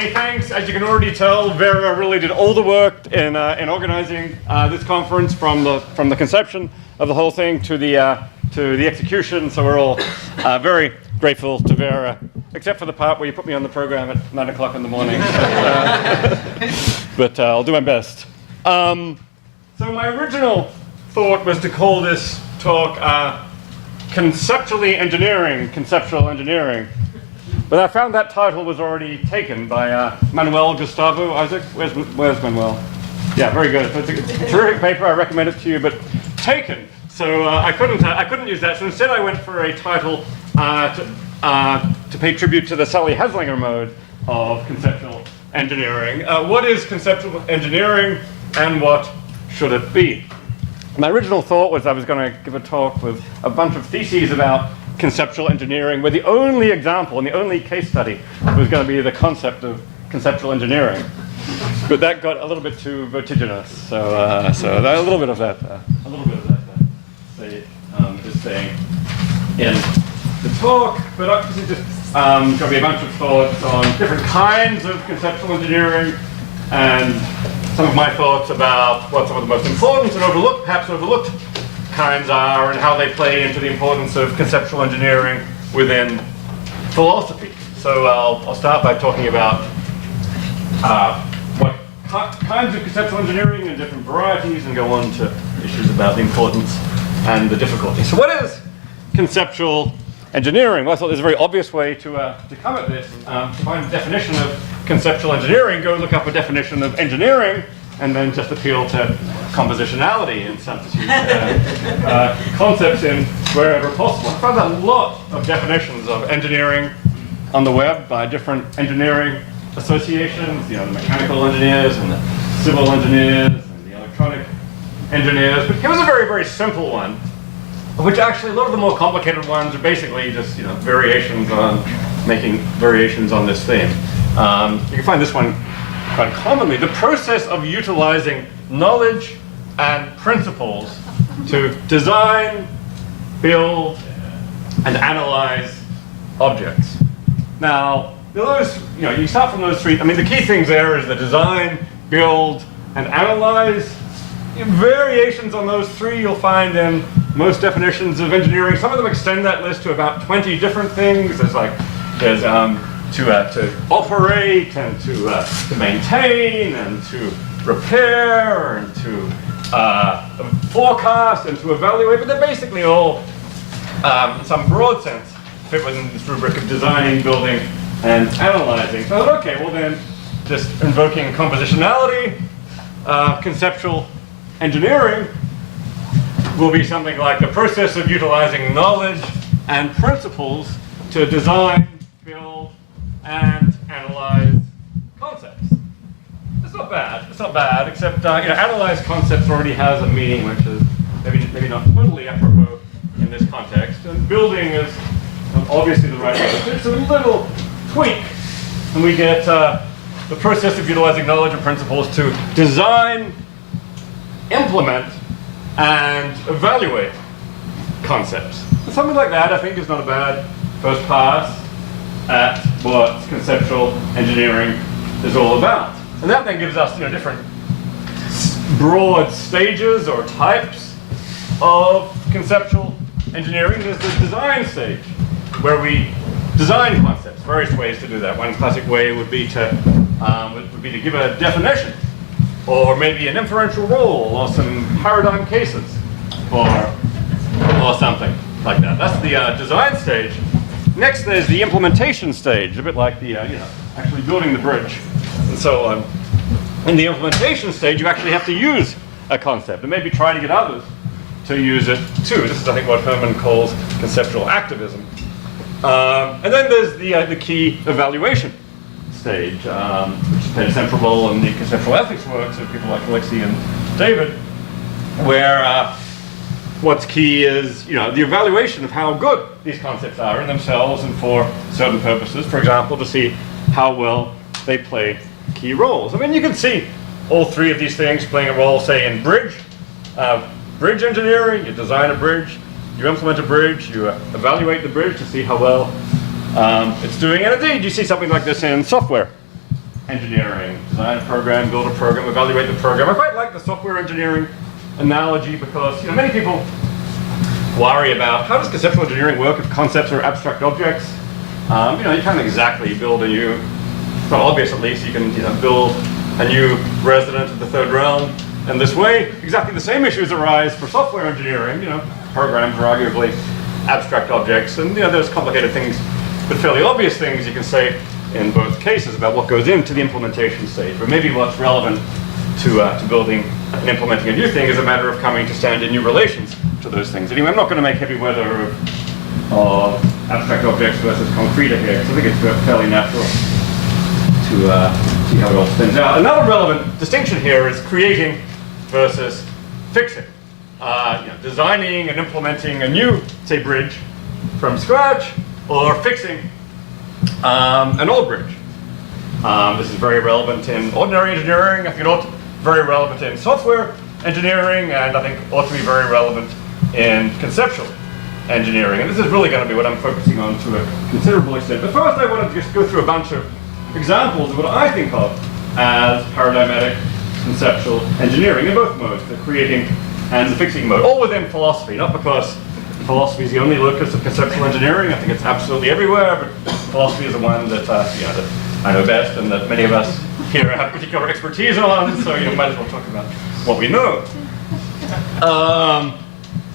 many thanks. As you can already tell, Vera really did all the work in organizing this conference, from the conception of the whole thing to the execution. So we're all very grateful to Vera, except for the part where you put me on the program at 9 o'clock in the morning. But I'll do my best. So my original thought was to call this talk Conceptually Engineering, Conceptual Engineering. But I found that title was already taken by Manuel Gustavo Isaac. Where's Manuel? Yeah, very good. It's a terrific paper. I recommend it to you, but taken. So I couldn't use that. So instead, I went for a title to pay tribute to the Sally Haslinger mode of conceptual engineering. What is conceptual engineering, and what should it be? My original thought was I was going to give a talk with a bunch of theses about conceptual engineering, where the only example and the only case study was going to be the concept of conceptual engineering. But that got a little bit too vertiginous. So a little bit of that. Just saying in the talk, but obviously just going to be a bunch of thoughts on different kinds of conceptual engineering, and some of my thoughts about what some of the most important and perhaps overlooked kinds are, and how they play into the importance of conceptual engineering within philosophy. So I'll start by talking about what kinds of conceptual engineering and different varieties, and go on to issues about the importance and the difficulty. So what is conceptual engineering? Well, I thought there's a very obvious way to come at this. To find a definition of conceptual engineering, go look up a definition of engineering, and then just appeal to compositionality and substitute concepts in wherever possible. I found a lot of definitions of engineering on the web by different engineering associations, the mechanical engineers and the civil engineers and the electronic engineers. But here was a very, very simple one, which actually a lot of the more complicated ones are basically just variations on making variations on this theme. You can find this one quite commonly: the process of utilizing knowledge and principles to design, build, and analyze objects. Now, those, you start from those three. I mean, the key things there is the design, build, and analyze. Variations on those three you'll find in most definitions of engineering. Some of them extend that list to about 20 different things. There's to operate, and to maintain, and to repair, and to forecast, and to evaluate. But they're basically all, in some broad sense, fit within this rubric of designing, building, and analyzing. So I thought, okay, well then, just invoking compositionality, conceptual engineering will be something like the process of utilizing knowledge and principles to design, build, and analyze concepts. It's not bad. It's not bad, except analyze concepts already has a meaning which is maybe not totally apropos in this context. And building is obviously the right word. It's a little tweak, and we get the process of utilizing knowledge and principles to design, implement, and evaluate concepts. And something like that, I think, is not a bad first pass at what conceptual engineering is all about. And that then gives us different broad stages or types of conceptual engineering. There's the design stage, where we design concepts. Various ways to do that. One classic way would be to give a definition, or maybe an inferential rule, or some paradigm cases, or something like that. That's the design stage. Next, there's the implementation stage, a bit like the actually building the bridge, and so on. In the implementation stage, you actually have to use a concept, and maybe try to get others to use it too. This is, I think, what Herman calls conceptual activism. And then there's the key evaluation stage, which plays a central role in the conceptual ethics works of people like Alexei and David, where what's key is the evaluation of how good these concepts are in themselves and for certain purposes. For example, to see how well they play key roles. I mean, you can see all three of these things playing a role, say, in bridge engineering. You design a bridge, you implement a bridge, you evaluate the bridge to see how well it's doing. And indeed, you see something like this in software engineering. Design a program, build a program, evaluate the program. I quite like the software engineering analogy because many people worry about how does conceptual engineering work if concepts are abstract objects. You can't exactly build a new, it's not obvious at least, you can build a new resident of the third realm. And this way, exactly the same issues arise for software engineering. Programs are arguably abstract objects, and there's complicated things, but fairly obvious things you can say in both cases about what goes into the implementation stage. But maybe what's relevant to building and implementing a new thing is a matter of coming to stand in new relations to those things. Anyway, I'm not going to make heavy weather of abstract objects versus concrete here, because I think it's fairly natural to see how it all spins out. Another relevant distinction here is creating versus fixing. Designing and implementing a new, say, bridge from scratch, or fixing an old bridge. This is very relevant in ordinary engineering. I think it's very relevant in software engineering, and I think ought to be very relevant in conceptual engineering. And this is really going to be what I'm focusing on to a considerable extent. But first, I want to just go through a bunch of examples of what I think of as paradigmatic conceptual engineering in both modes, the creating and the fixing mode, all within philosophy, not because philosophy is the only locus of conceptual engineering. I think it's absolutely everywhere, but philosophy is the one that, that I know best and that many of us here have particular expertise on, so might as well talk about what we know.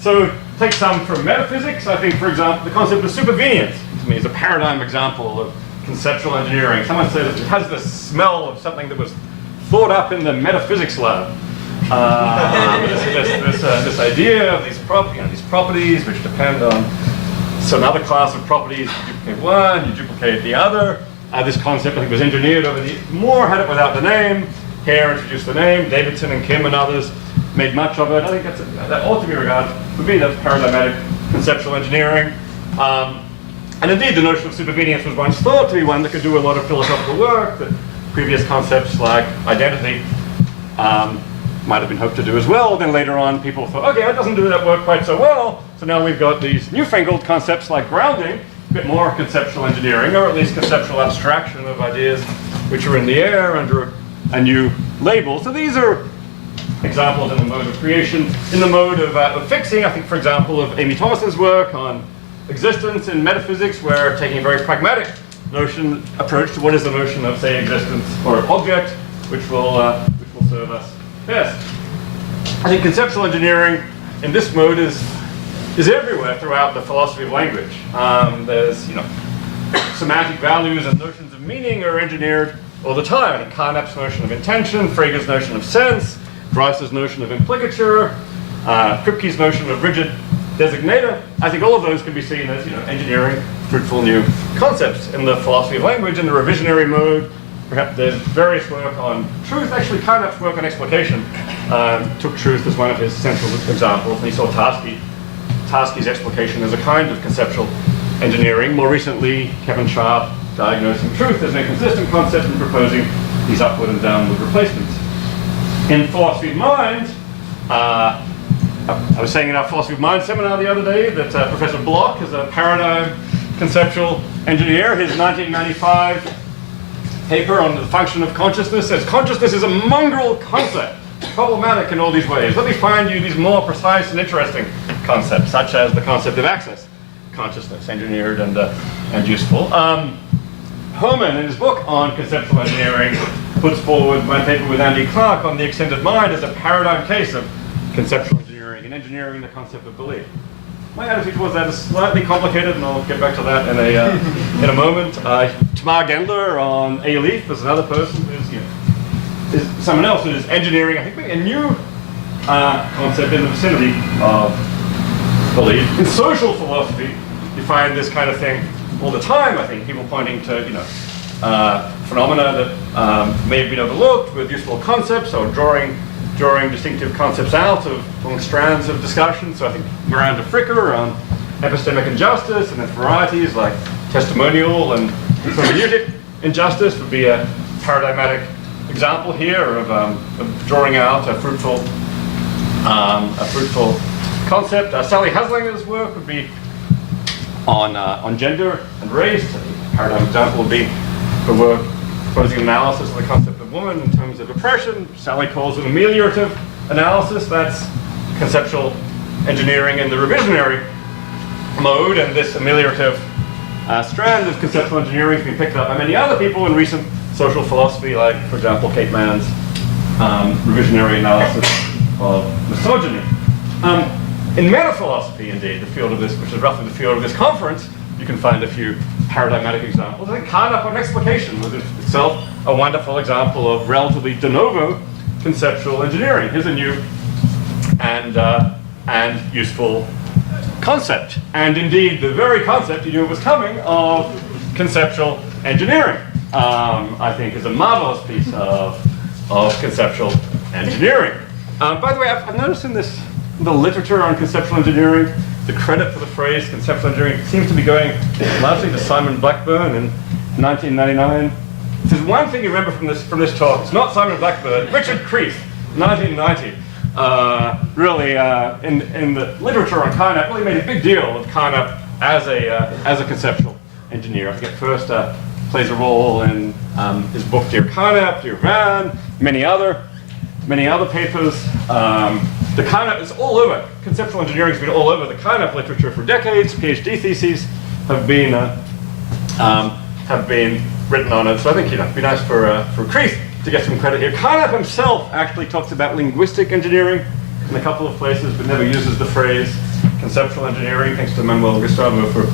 So take some from metaphysics. I think, for example, the concept of supervenience to me is a paradigm example of conceptual engineering. Someone says it has the smell of something that was thought up in the metaphysics lab. This idea of these properties which depend on some other class of properties. You duplicate one, you duplicate the other. This concept, I think, was engineered over the Moore had it without the name. Hare introduced the name. Davidson and Kim and others made much of it. I think that ought to be regarded, for me, that's paradigmatic conceptual engineering. And indeed, the notion of supervenience was once thought to be one that could do a lot of philosophical work that previous concepts like identity might have been hoped to do as well. Then later on, people thought, okay, that doesn't do that work quite so well. So now we've got these newfangled concepts like grounding, a bit more conceptual engineering, or at least conceptual abstraction of ideas which are in the air under a new label. So these are examples in the mode of creation. In the mode of fixing, I think, for example, of Amy Thomason's work on existence in metaphysics, where taking a very pragmatic approach to what is the notion of, say, existence or object, which will serve us best. I think conceptual engineering in this mode is everywhere throughout the philosophy of language. There's semantic values and notions of meaning are engineered all the time. I think Carnap's notion of intention, Frege's notion of sense, Grice's notion of implicature, Kripke's notion of rigid designator. I think all of those can be seen as engineering fruitful new concepts in the philosophy of language. In the revisionary mode, perhaps there's various work on truth. Actually, Carnap's work on explication took truth as one of his central examples, and he saw Tarski's explication as a kind of conceptual engineering. More recently, Kevin Sharp diagnosing truth as an inconsistent concept and proposing these upward and downward replacements. In philosophy of mind, I was saying in our philosophy of mind seminar the other day that Professor Bloch is a paradigm conceptual engineer. His 1995 paper on the function of consciousness says consciousness is a mongrel concept, problematic in all these ways. Let me find you these more precise and interesting concepts, such as the concept of access consciousness, engineered and useful. Homan, in his book on conceptual engineering, puts forward my paper with Andy Clark on the extended mind as a paradigm case of conceptual engineering and engineering the concept of belief. My attitude towards that is slightly complicated, and I'll get back to that in a moment. Tamar Gendler on A-Leaf is another person is someone else who is engineering, I think, a new concept in the vicinity of belief. In social philosophy, you find this kind of thing all the time. I think people pointing to phenomena that may have been overlooked with useful concepts, or drawing distinctive concepts out of long strands of discussion. So I think Miranda Fricker on epistemic injustice, and its varieties like testimonial and hermeneutic injustice would be a paradigmatic example here of drawing out a fruitful concept. Sally Haslinger's work would be on gender and race. A paradigm example would be her work proposing analysis of the concept of woman in terms of oppression. Sally calls it ameliorative analysis. That's conceptual engineering in the revisionary mode, and this ameliorative strand of conceptual engineering has been picked up by many other people in recent social philosophy, like, for example, Kate Mann's revisionary analysis of misogyny. In meta-philosophy, indeed, the field of this, which is roughly the field of this conference, you can find a few paradigmatic examples. I think Carnap on explication was itself a wonderful example of relatively de novo conceptual engineering. Here's a new and useful concept. And indeed, the very concept you knew was coming of conceptual engineering, I think, is a marvelous piece of conceptual engineering. By the way, I've noticed in the literature on conceptual engineering, the credit for the phrase conceptual engineering seems to be going largely to Simon Blackburn in 1999. If there's one thing you remember from this talk, it's not Simon Blackburn, Richard Creeth, 1990. Really, in the literature on Carnap, really made a big deal of Carnap as a conceptual engineer. I think it first plays a role in his book Dear Carnap, Dear Van, many other papers. The Carnap is all over. Conceptual engineering has been all over the Carnap literature for decades. PhD theses have been written on it. So I think it'd be nice for Creeth to get some credit here. Carnap himself actually talks about linguistic engineering in a couple of places, but never uses the phrase conceptual engineering, thanks to Manuel Gustavo for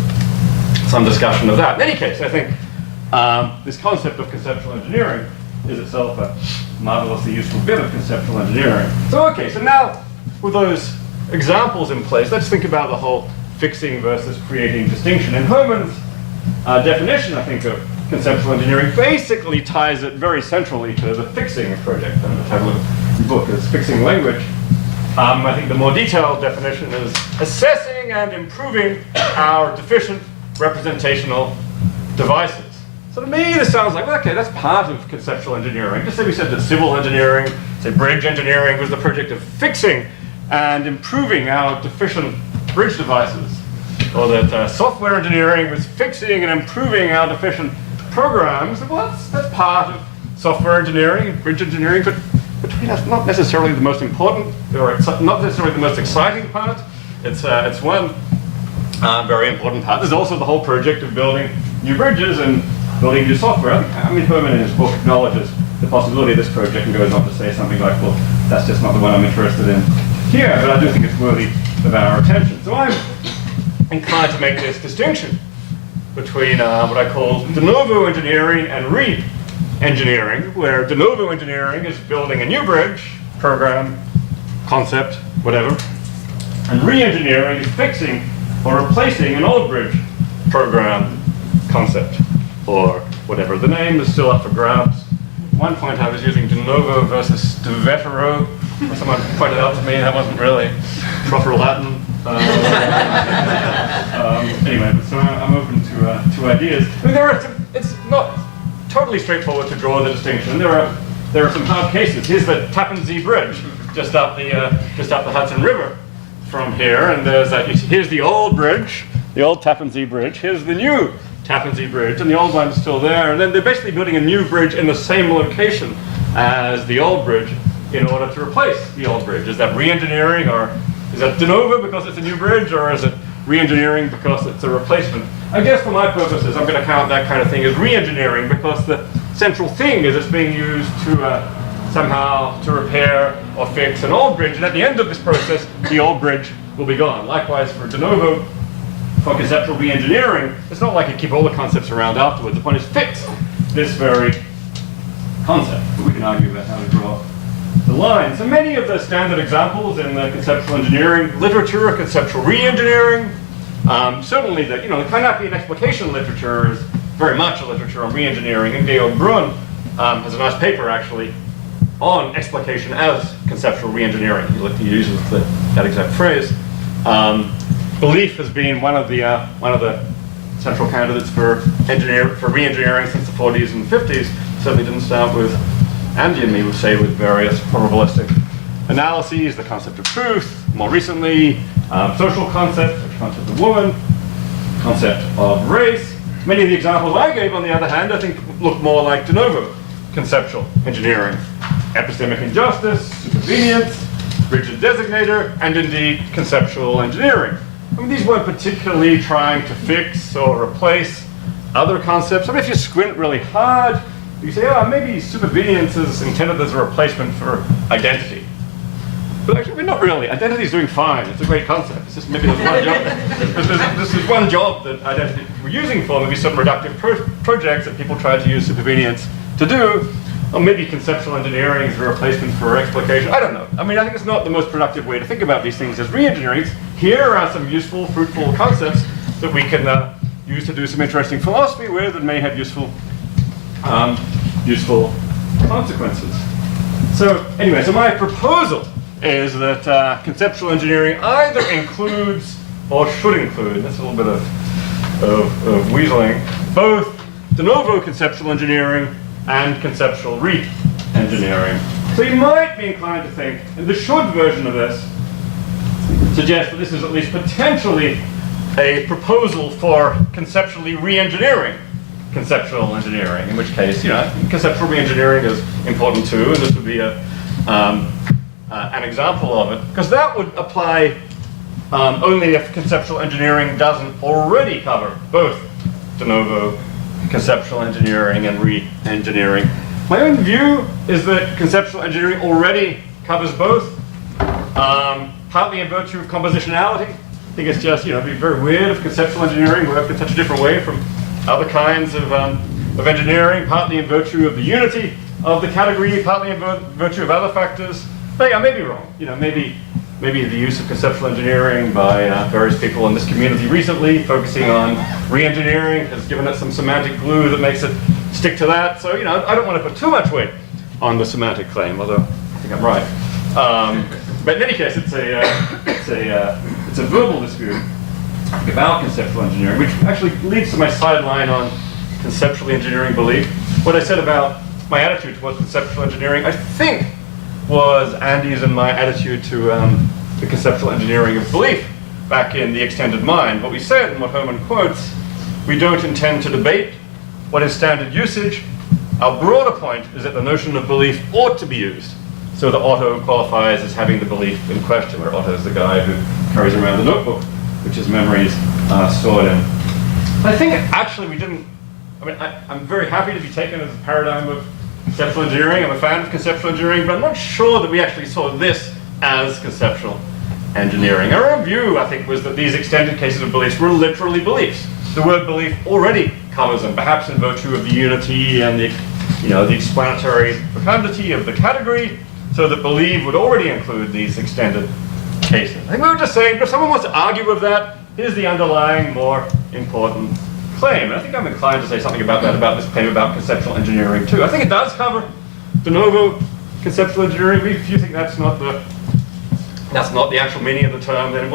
some discussion of that. In any case, I think this concept of conceptual engineering is itself a marvelously useful bit of conceptual engineering. So okay, so now with those examples in place, let's think about the whole fixing versus creating distinction. And Herman's definition, I think, of conceptual engineering basically ties it very centrally to the fixing project. And the title of the book is Fixing Language. I think the more detailed definition is assessing and improving our deficient representational devices. So to me, this sounds like, well, okay, that's part of conceptual engineering. Just say we said that civil engineering, say bridge engineering, was the project of fixing and improving our deficient bridge devices. Or that software engineering was fixing and improving our deficient programs. Well, that's part of software engineering and bridge engineering, but that's not necessarily the most important, or it's not necessarily the most exciting part. It's one very important part. There's also the whole project of building new bridges and building new software. I mean, Herman in his book acknowledges the possibility of this project and goes on to say something like, well, that's just not the one I'm interested in here, but I do think it's worthy of our attention. So I'm inclined to make this distinction between what I call Denovo engineering and Reengineering, where Denovo engineering is building a new bridge, program, concept, whatever, and Reengineering is fixing or replacing an old bridge, program, concept, or whatever. The name is still up for grabs. At one point I was using Denovo versus Devetero. Someone pointed out to me that wasn't really proper Latin. Anyway, so I'm open to ideas. I mean, it's not totally straightforward to draw the distinction. There are some hard cases. Here's the Tappan Zee Bridge, just up the Hudson River from here, and here's the old bridge, the old Tappan Zee Bridge. Here's the new Tappan Zee Bridge, and the old one's still there. And then they're basically building a new bridge in the same location as the old bridge in order to replace the old bridge. Is that re-engineering, or is that de novo because it's a new bridge, or is it re-engineering because it's a replacement? I guess for my purposes, I'm going to count that kind of thing as re-engineering because the central thing is it's being used to somehow to repair or fix an old bridge, and at the end of this process, the old bridge will be gone. Likewise for de novo, for conceptual re-engineering, it's not like you keep all the concepts around afterwards. The point is fix this very concept. But we can argue about how to draw the line. So many of the standard examples in the conceptual engineering literature are conceptual re-engineering. Certainly the Carnapian explication literature is very much a literature on re-engineering, and Georg Brunn has a nice paper actually on explication as conceptual re-engineering. He uses that exact phrase. Belief has been one of the central candidates for re-engineering since the 40s and 50s. Certainly didn't start with Andy and me, would say, with various probabilistic analyses, the concept of truth, more recently, social concept, the concept of woman, concept of race, Many of the examples I gave, on the other hand, I think look more like Denovo conceptual engineering. Epistemic injustice, supervenience, rigid designator, and indeed conceptual engineering. I mean, these weren't particularly trying to fix or replace other concepts. I mean, if you squint really hard, you say, oh, maybe supervenience is intended as a replacement for identity. But actually, I mean, not really. Identity is doing fine. It's a great concept. It's just maybe there's one job. This is one job that identity we're using for maybe some reductive projects that people try to use supervenience to do. Or maybe conceptual engineering is a replacement for explication. I don't know. I mean, I think it's not the most productive way to think about these things as reengineering. Here are some useful, fruitful concepts that we can use to do some interesting philosophy with that may have useful consequences. So anyway, so my proposal is that conceptual engineering either includes or should include, that's a little bit of weaseling, both de novo conceptual engineering and conceptual re-engineering. So you might be inclined to think, and the should version of this suggests that this is at least potentially a proposal for conceptually re-engineering conceptual engineering, in which case, conceptual re-engineering is important too, and this would be an example of it, because that would apply only if conceptual engineering doesn't already cover both de novo conceptual engineering and re-engineering. My own view is that conceptual engineering already covers both, partly in virtue of compositionality. I think it's just, it'd be very weird if conceptual engineering worked in such a different way from other kinds of engineering, partly in virtue of the unity of the category, partly in virtue of other factors. But I may be wrong. Maybe the use of conceptual engineering by various people in this community recently, focusing on re-engineering, has given it some semantic glue that makes it stick to that. So, I don't want to put too much weight on the semantic claim, although I think I'm right. But in any case, it's a verbal dispute about conceptual engineering, which actually leads to my sideline on conceptually engineering belief. What I said about my attitude towards conceptual engineering, I think, was Andy's and my attitude to the conceptual engineering of belief back in The Extended Mind. What we said, and what Herman quotes, we don't intend to debate what is standard usage. Our broader point is that the notion of belief ought to be used. So the Otto qualifies as having the belief in question, where Otto is the guy who carries around the notebook, which his memories stored in. I think actually we didn't, I'm very happy to be taken as a paradigm of conceptual engineering. I'm a fan of conceptual engineering, but I'm not sure that we actually saw this as conceptual engineering. Our own view, I think, was that these extended cases of beliefs were literally beliefs. The word belief already covers them, perhaps in virtue of the unity and the explanatory fecundity of the category, so that believe would already include these extended cases. I think we were just saying, but if someone wants to argue with that, here's the underlying, more important claim. And I think I'm inclined to say something about that, about this claim about conceptual engineering too. I think it does cover de novo conceptual engineering. If you think that's not the actual meaning of the term, then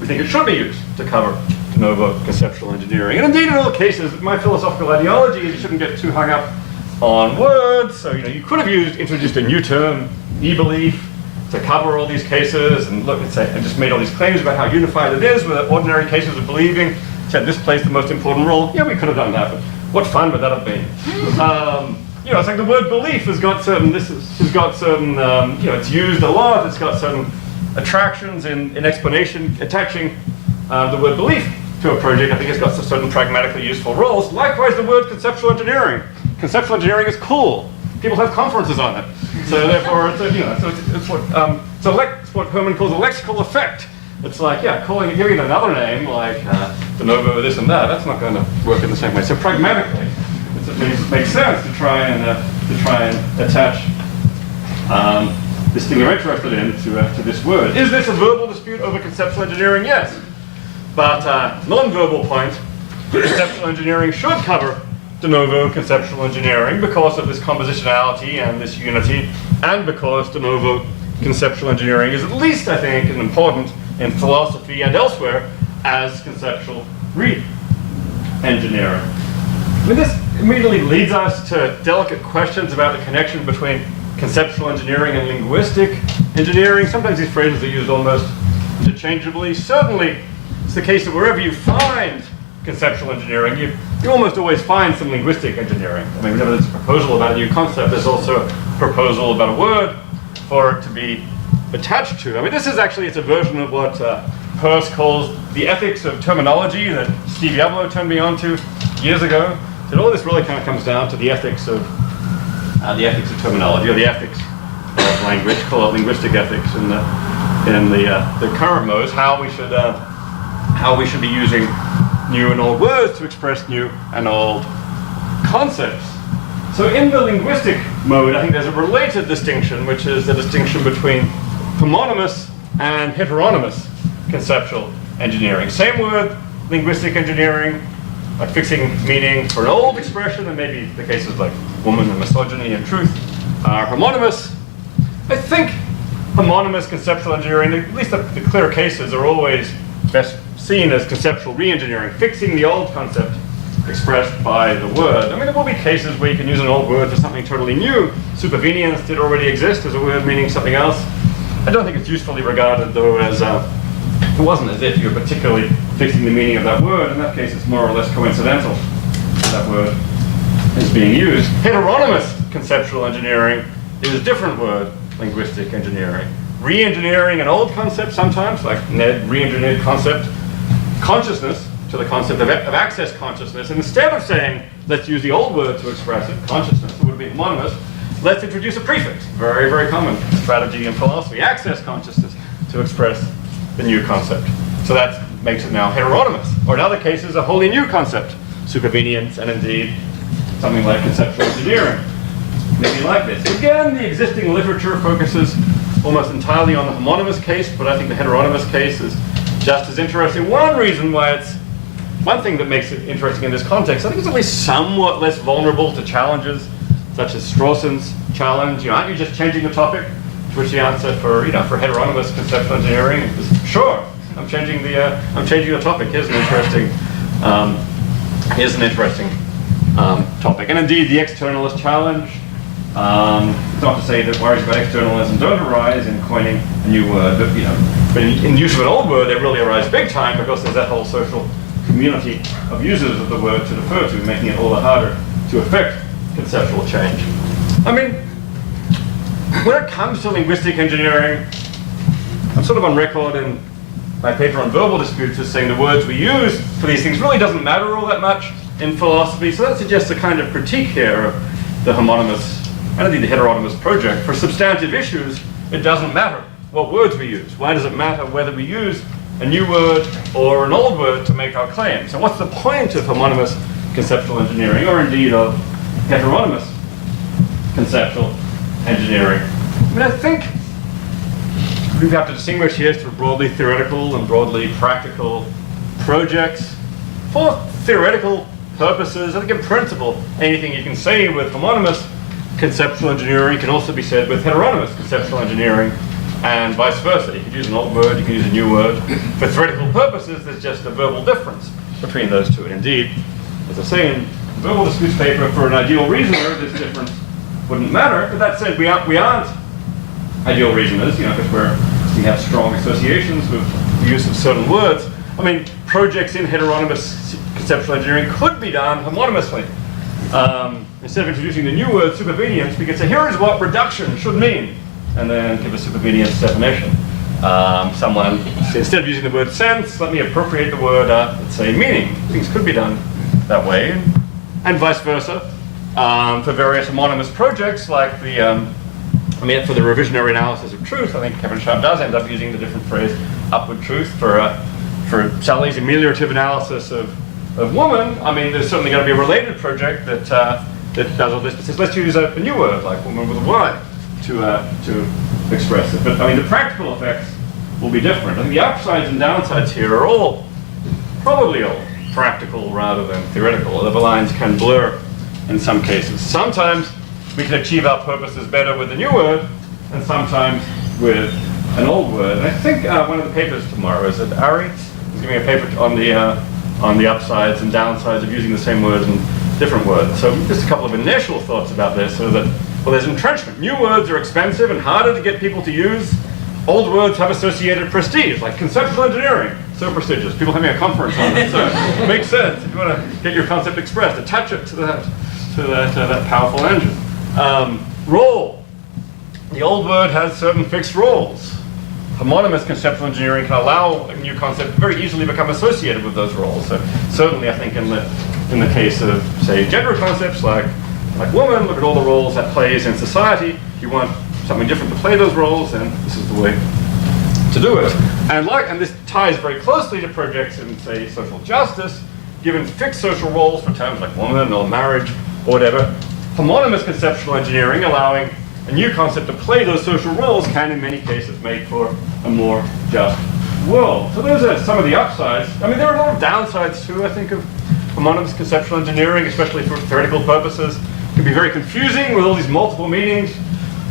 we think it should be used to cover de novo conceptual engineering. And indeed, in all cases, my philosophical ideology is you shouldn't get too hung up on words. So you could have introduced a new term, e-belief, to cover all these cases and look and say, and just made all these claims about how unified it is with ordinary cases of believing. Said this plays the most important role. Yeah, we could have done that, but what fun would that have been? It's like the word belief has got certain, it's used a lot, it's got certain attractions in explanation, attaching the word belief to a project. I think it's got some certain pragmatically useful roles. Likewise, the word conceptual engineering. Conceptual engineering is cool. People have conferences on it. So therefore, it's what Herman calls a lexical effect. It's like, giving it another name like Denovo, this and that. That's not going to work in the same way. So pragmatically, it makes sense to try and attach this thing you're interested in to this word. Is this a verbal dispute over conceptual engineering? Yes, but non-verbal point, conceptual engineering should cover de novo conceptual engineering because of this compositionality and this unity, and because de novo conceptual engineering is at least, I think, an important in philosophy and elsewhere as conceptual re-engineering. This immediately leads us to delicate questions about the connection between conceptual engineering and linguistic engineering. Sometimes these phrases are used almost interchangeably. Certainly, it's the case that wherever you find conceptual engineering, you almost always find some linguistic engineering. I mean, whenever there's a proposal about a new concept, there's also a proposal about a word for it to be attached to. I mean, this is actually, it's a version of what Peirce calls the ethics of terminology that Steve Yablo turned me on to years ago. So all this really kind of comes down to the ethics of terminology, or the ethics of language, call it linguistic ethics in the current modes, how we should be using new and old words to express new and old concepts. So in the linguistic mode, I think there's a related distinction, which is the distinction between homonymous and heteronymous conceptual engineering. Same word, linguistic engineering, like fixing meaning for an old expression, and maybe the cases like woman and misogyny and truth are homonymous. I think homonymous conceptual engineering, at least the clear cases, are always best seen as conceptual re-engineering, fixing the old concept expressed by the word. I mean, there will be cases where you can use an old word for something totally new. Supervenience did already exist as a word meaning something else. I don't think it's usefully regarded, though, as it wasn't as if you're particularly fixing the meaning of that word. In that case, it's more or less coincidental that word is being used. Heteronomous conceptual engineering is a different word, linguistic engineering. Re-engineering an old concept sometimes, like Ned re-engineered concept, consciousness, to the concept of access consciousness. And instead of saying, let's use the old word to express it, consciousness, it would be homonymous, let's introduce a prefix. Very, very common strategy in philosophy. Access consciousness to express the new concept. So that makes it now heteronymous. Or in other cases, a wholly new concept, supervenience, and indeed something like conceptual engineering. Maybe like this. Again, the existing literature focuses almost entirely on the homonymous case, but I think the heteronymous case is just as interesting. One thing that makes it interesting in this context, I think it's at least somewhat less vulnerable to challenges, such as Strawson's challenge. You know, aren't you just changing the topic? To which the answer for heteronymous conceptual engineering is sure. I'm changing the topic. Here's an interesting topic. And indeed, the externalist challenge. It's not to say that worries about externalism don't arise in coining a new word, but in use of an old word, they really arise big time because there's that whole social community of users of the word to defer to, making it all the harder to affect conceptual change. I mean, when it comes to linguistic engineering, I'm sort of on record in my paper on verbal disputes as saying the words we use for these things really doesn't matter all that much in philosophy. So that suggests a kind of critique here of the homonymous and indeed the heteronomous project. For substantive issues, it doesn't matter what words we use. Why does it matter whether we use a new word or an old word to make our claim? So what's the point of homonymous conceptual engineering, or indeed of heteronymous conceptual engineering? I mean, I think we have to distinguish here through broadly theoretical and broadly practical projects. For theoretical purposes, I think in principle, anything you can say with homonymous conceptual engineering can also be said with heteronymous conceptual engineering, and vice versa. You can use an old word, you can use a new word. For theoretical purposes, there's just a verbal difference between those two. And indeed, as I say in the verbal disputes paper, for an ideal reasoner, this difference wouldn't matter. But that said, we aren't ideal reasoners, because we have strong associations with the use of certain words. I mean, projects in heteronymous conceptual engineering could be done homonymously. Instead of introducing the new word supervenience, we could say, here is what reduction should mean, and then give a supervenience definition. Instead of using the word sense, let me appropriate the word, let's say, meaning. Things could be done that way, and vice versa. For various homonymous projects, like for the revisionary analysis of truth, I think Kevin Sharp does end up using the different phrase upward truth. For Sally's ameliorative analysis of woman, I mean, there's certainly going to be a related project that does all this, but says, let's use a new word, like woman with a Y, to express it. But I mean, the practical effects will be different. I think the upsides and downsides here are probably all practical rather than theoretical, although the lines can blur in some cases. Sometimes we can achieve our purposes better with a new word, and sometimes with an old word. And I think one of the papers tomorrow is that Ari is giving a paper on the upsides and downsides of using the same word and different words. So just a couple of initial thoughts about this, so that, well, there's entrenchment. New words are expensive and harder to get people to use. Old words have associated prestige, like conceptual engineering. so prestigious. People having a conference on it, so it makes sense. If you want to get your concept expressed, attach it to that powerful engine. Role. The old word has certain fixed roles. Homonymous conceptual engineering can allow a new concept to very easily become associated with those roles. So certainly, I think in the case of, say, gender concepts like woman, look at all the roles that plays in society. If you want something different to play those roles, then this is the way to do it. And this ties very closely to projects in, say, social justice, given fixed social roles for terms like woman or marriage or whatever. Homonymous conceptual engineering, allowing a new concept to play those social roles, can in many cases make for a more just world. So those are some of the upsides. I mean, there are a lot of downsides too, I think, of homonymous conceptual engineering, especially for theoretical purposes. It can be very confusing with all these multiple meanings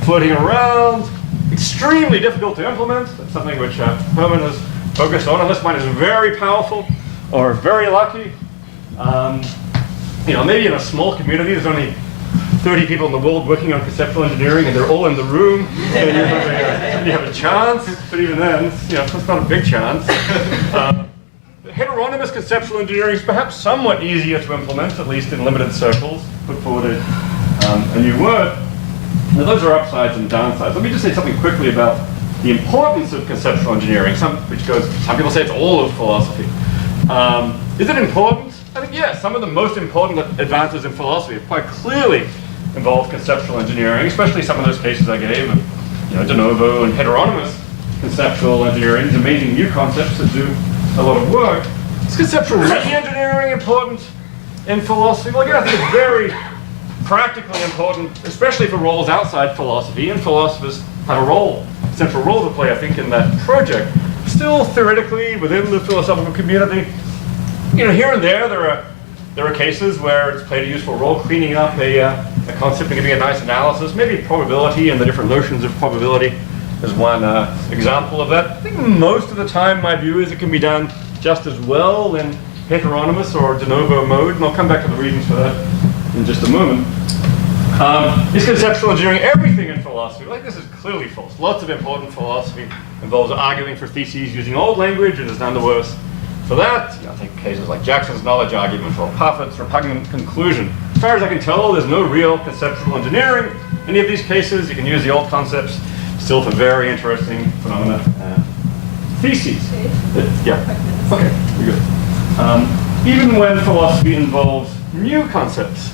floating around. Extremely difficult to implement. That's something which Herman has focused on, unless one is very powerful or very lucky. Maybe in a small community, there's only 30 people in the world working on conceptual engineering, and they're all in the room, and you have a chance. But even then, it's not a big chance. Heteronomous conceptual engineering is perhaps somewhat easier to implement, at least in limited circles. Put forward a new word. Now, those are upsides and downsides. Let me just say something quickly about the importance of conceptual engineering. Some people say it's all of philosophy. Is it important? I think yes. Some of the most important advances in philosophy have quite clearly involved conceptual engineering, especially some of those cases I gave of Denovo and heteronomous conceptual engineering, these amazing new concepts that do a lot of work. Is conceptual reengineering important in philosophy? Well, again, I think it's very practically important, especially for roles outside philosophy, and philosophers have a central role to play, I think, in that project. Still, theoretically, within the philosophical community, here and there are cases where it's played a useful role, cleaning up a concept and giving a nice analysis. Maybe probability and the different notions of probability is one example of that. I think most of the time, my view is it can be done just as well in heteronymous or Denovo mode, and I'll come back to the reasons for that in just a moment. Is conceptual engineering everything in philosophy? This is clearly false. Lots of important philosophy involves arguing for theses using old language, and is none the worse for that. I think cases like Jackson's knowledge argument or Parfit's repugnant conclusion. As far as I can tell, there's no real conceptual engineering. Any of these cases, you can use the old concepts still for very interesting phenomena and theses. Yeah. Okay. We're good. Even when philosophy involves new concepts,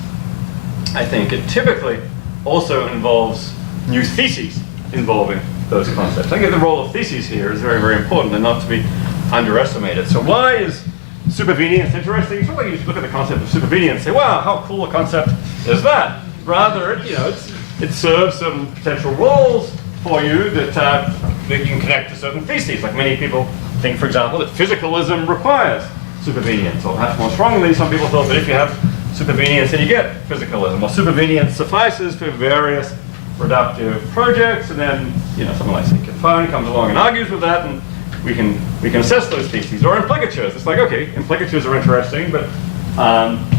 I think it typically also involves new theses involving those concepts. I think the role of theses here is very, very important and not to be underestimated. So why is supervenience interesting? It's not like you just look at the concept of supervenience and say, wow, how cool a concept is that? Rather, it serves some potential roles for you that you can connect to certain theses. Like many people think, for example, that physicalism requires supervenience. Or perhaps more strongly, some people thought that if you have supervenience, then you get physicalism. Well, supervenience suffices for various reductive projects, and then someone like Confine comes along and argues with that, and we can assess those theses. Or implicatures. It's like, okay, implicatures are interesting, but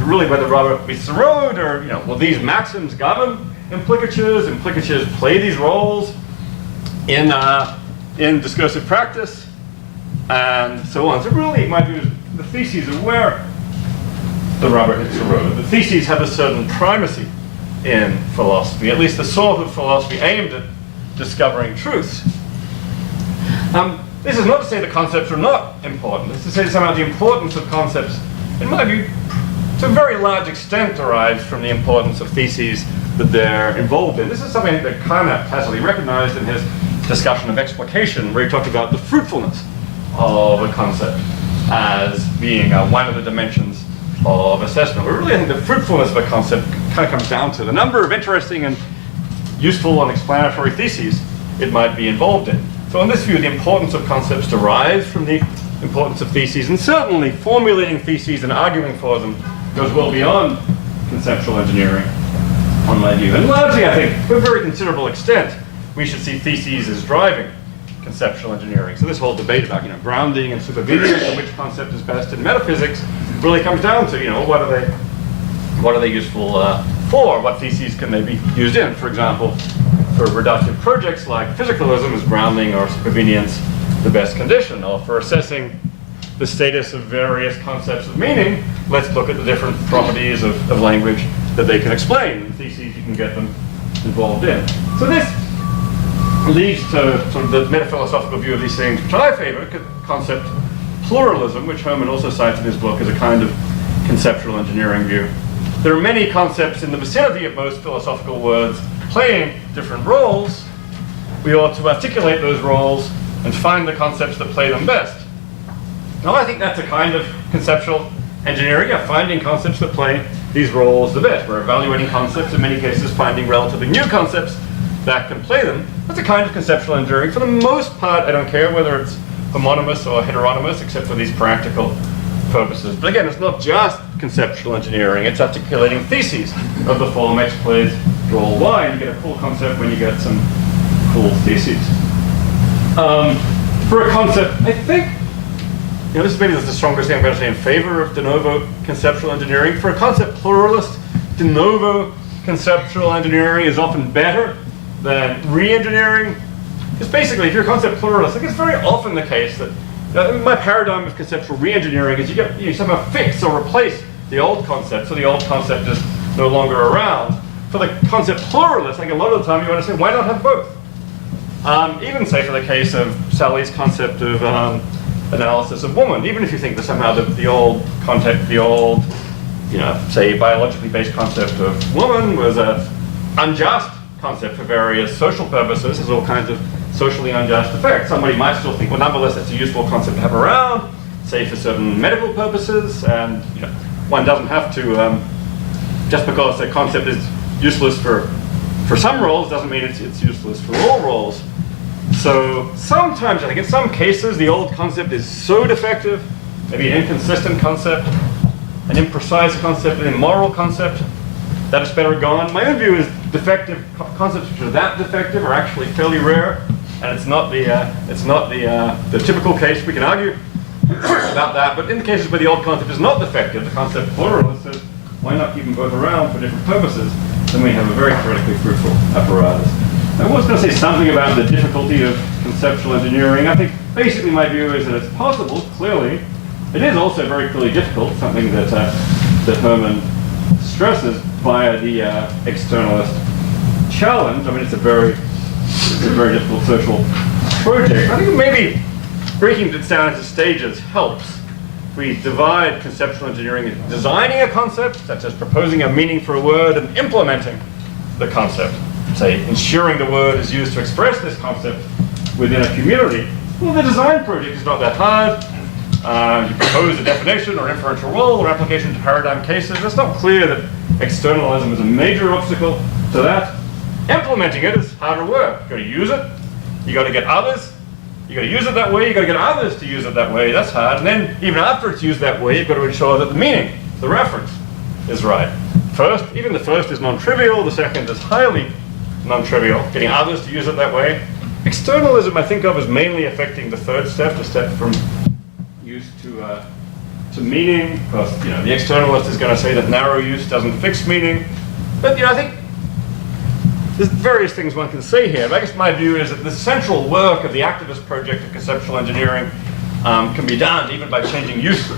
really whether rubber meets the road, or will these maxims govern implicatures? Implicatures play these roles in discursive practice, and so on. So really, my view is the theses are where the rubber hits the road. The theses have a certain primacy in philosophy, at least the sort of philosophy aimed at discovering truths. This is not to say the concepts are not important. It's to say somehow the importance of concepts, in my view, to a very large extent derives from the importance of theses that they're involved in. This is something that Carnap tacitly recognized in his discussion of explication, where he talked about the fruitfulness of a concept as being one of the dimensions of assessment. We really think the fruitfulness of a concept kind of comes down to the number of interesting and useful and explanatory theses it might be involved in. So in this view, the importance of concepts derives from the importance of theses, and certainly formulating theses and arguing for them goes well beyond conceptual engineering, on my view. And largely, I think, to a very considerable extent, we should see theses as driving conceptual engineering. So this whole debate about grounding and supervenience and which concept is best in metaphysics really comes down to what are they useful for? What theses can they be used in? For example, for reductive projects like physicalism, is grounding or supervenience the best condition? Or for assessing the status of various concepts of meaning, let's look at the different properties of language that they can explain, and theses you can get them involved in. So this leads to sort of the metaphilosophical view of these things, which I favor, concept pluralism, which Herman also cites in his book as a kind of conceptual engineering view. There are many concepts in the vicinity of most philosophical words playing different roles. We ought to articulate those roles and find the concepts that play them best. Now, I think that's a kind of conceptual engineering, finding concepts that play these roles the best. We're evaluating concepts, in many cases finding relatively new concepts that can play them. That's a kind of conceptual engineering. For the most part, I don't care whether it's homonymous or heteronymous, except for these practical purposes. But again, it's not just conceptual engineering, it's articulating theses of the form X plays role Y, and you get a cool concept when you get some cool theses. For a concept, I think, this is maybe the strongest thing I'm going to say in favor of Denovo conceptual engineering. For a concept pluralist, Denovo conceptual engineering is often better than Reengineering. Because basically, if you're a concept pluralist, like it's very often the case that my paradigm of conceptual reengineering is you somehow fix or replace the old concept, so the old concept is no longer around. For the concept pluralist, like a lot of the time you want to say, why not have both? Even say for the case of Sally's concept of analysis of woman, even if you think that somehow the old concept, the old, say biologically based concept of woman was an unjust concept for various social purposes, has all kinds of socially unjust effects. Somebody might still think, well, nonetheless, it's a useful concept to have around, say for certain medical purposes, and one doesn't have to, just because a concept is useless for some roles doesn't mean it's useless for all roles. So sometimes, I think in some cases, the old concept is so defective, maybe an inconsistent concept, an imprecise concept, an immoral concept, that it's better gone. My own view is defective concepts which are that defective are actually fairly rare, and it's not the typical case. We can argue about that, but in the cases where the old concept is not defective, the concept pluralist says, why not keep them both around for different purposes? Then we have a very theoretically fruitful apparatus. I was going to say something about the difficulty of conceptual engineering. I think basically my view is that it's possible, clearly. It is also very clearly difficult, something that Herman stresses via the externalist challenge. I mean, it's a very difficult social project. I think maybe breaking it down into stages helps. If we divide conceptual engineering into designing a concept, such as proposing a meaning for a word and implementing the concept, say ensuring the word is used to express this concept within a community, well, the design project is not that hard. You propose a definition or inferential role or application to paradigm cases. It's not clear that externalism is a major obstacle to that. Implementing it is harder work. You've got to use it. You've got to get others. You've got to use it that way. You've got to get others to use it that way. That's hard. And then even after it's used that way, you've got to ensure that the meaning, the reference, is right. First, even the first is non-trivial. The second is highly non-trivial. Getting others to use it that way. Externalism I think of as mainly affecting the third step, the step from use to meaning. Because the externalist is going to say that narrow use doesn't fix meaning. But I think there's various things one can say here. But I guess my view is that the central work of the activist project of conceptual engineering can be done even by changing use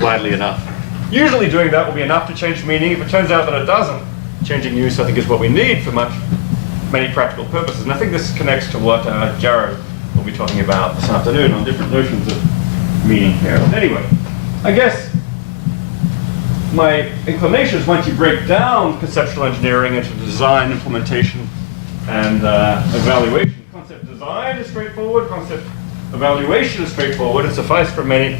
widely enough. Usually doing that will be enough to change meaning. If it turns out that it doesn't, changing use I think is what we need for many practical purposes. And I think this connects to what Jared will be talking about this afternoon on different notions of meaning here. Anyway, I guess my inclination is once you break down conceptual engineering into design, implementation, and evaluation. Concept design is straightforward. Concept evaluation is straightforward and suffice for many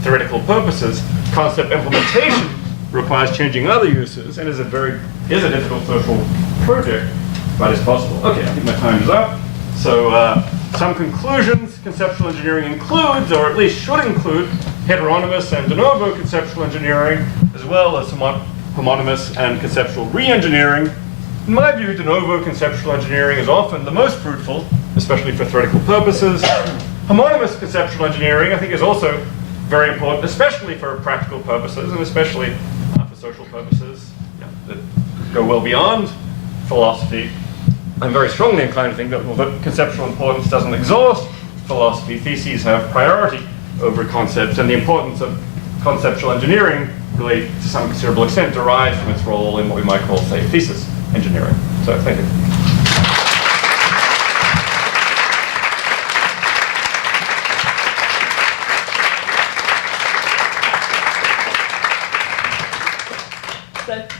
theoretical purposes. Concept implementation requires changing other uses and is a difficult social project, but it's possible. Okay, I think my time is up. So some conclusions. Conceptual engineering includes, or at least should include, heteronymous and Denovo conceptual engineering, as well as homonymous and conceptual reengineering. In my view, Denovo conceptual engineering is often the most fruitful, especially for theoretical purposes. Homonymous conceptual engineering, I think, is also very important, especially for practical purposes, and especially for social purposes that go well beyond philosophy. I'm very strongly inclined to think that although conceptual importance doesn't exhaust philosophy, theses have priority over concepts, and the importance of conceptual engineering really, to some considerable extent, derives from its role in what we might call, say, thesis engineering. So, thank you.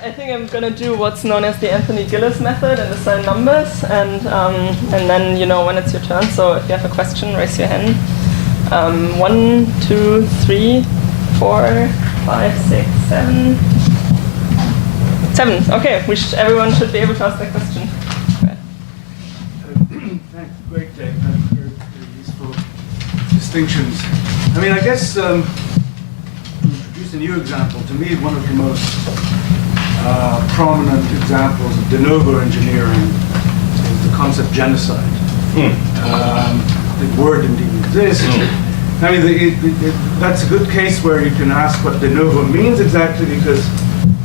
I think I'm going to do what's known as the Anthony Gillis method and assign numbers, and then, you know, when it's your turn. So if you have a question, raise your hand. 1, 2, 3, 4, 5, 6, 7. 7. Okay, everyone should be able to ask that question. Thanks. Great, Dave. Very useful distinctions. I mean, I guess to introduce a new example, to me, one of the most prominent examples of Denovo engineering is the concept genocide. The word indeed exists. I mean, that's a good case where you can ask what Denovo means exactly, because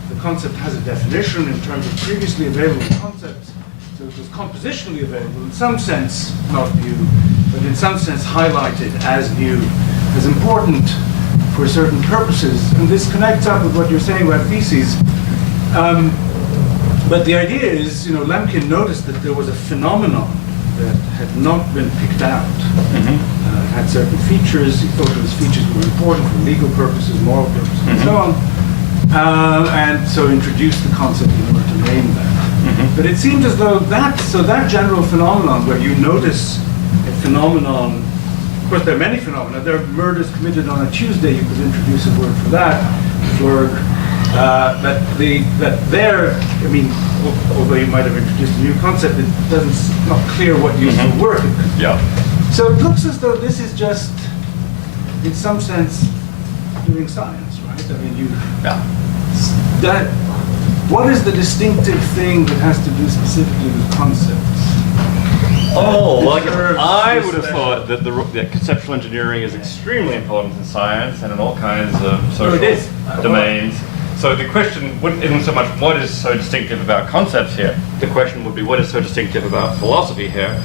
the concept has a definition in terms of previously available concepts. So it was compositionally available, in some sense not new, but in some sense highlighted as new, as important for certain purposes. And this connects up with what you're saying about theses. But the idea is, you know, Lemkin noticed that there was a phenomenon that had not been picked out. Had certain features. He thought those features were important for legal purposes, moral purposes, and so on. And so introduced the concept in order to name that. But it seems as though that general phenomenon, where you notice a phenomenon, of course there are many phenomena. There are murders committed on a Tuesday. You could introduce a word for that, flurg. I mean, although you might have introduced a new concept, it's not clear what useful work it could be. So it looks as though this is just, in some sense, doing science, right? I mean, what is the distinctive thing that has to do specifically with concepts? Oh, well, I would have thought that that conceptual engineering is extremely important in science and in all kinds of social domains. So the question isn't so much what is so distinctive about concepts here. The question would be what is so distinctive about philosophy here,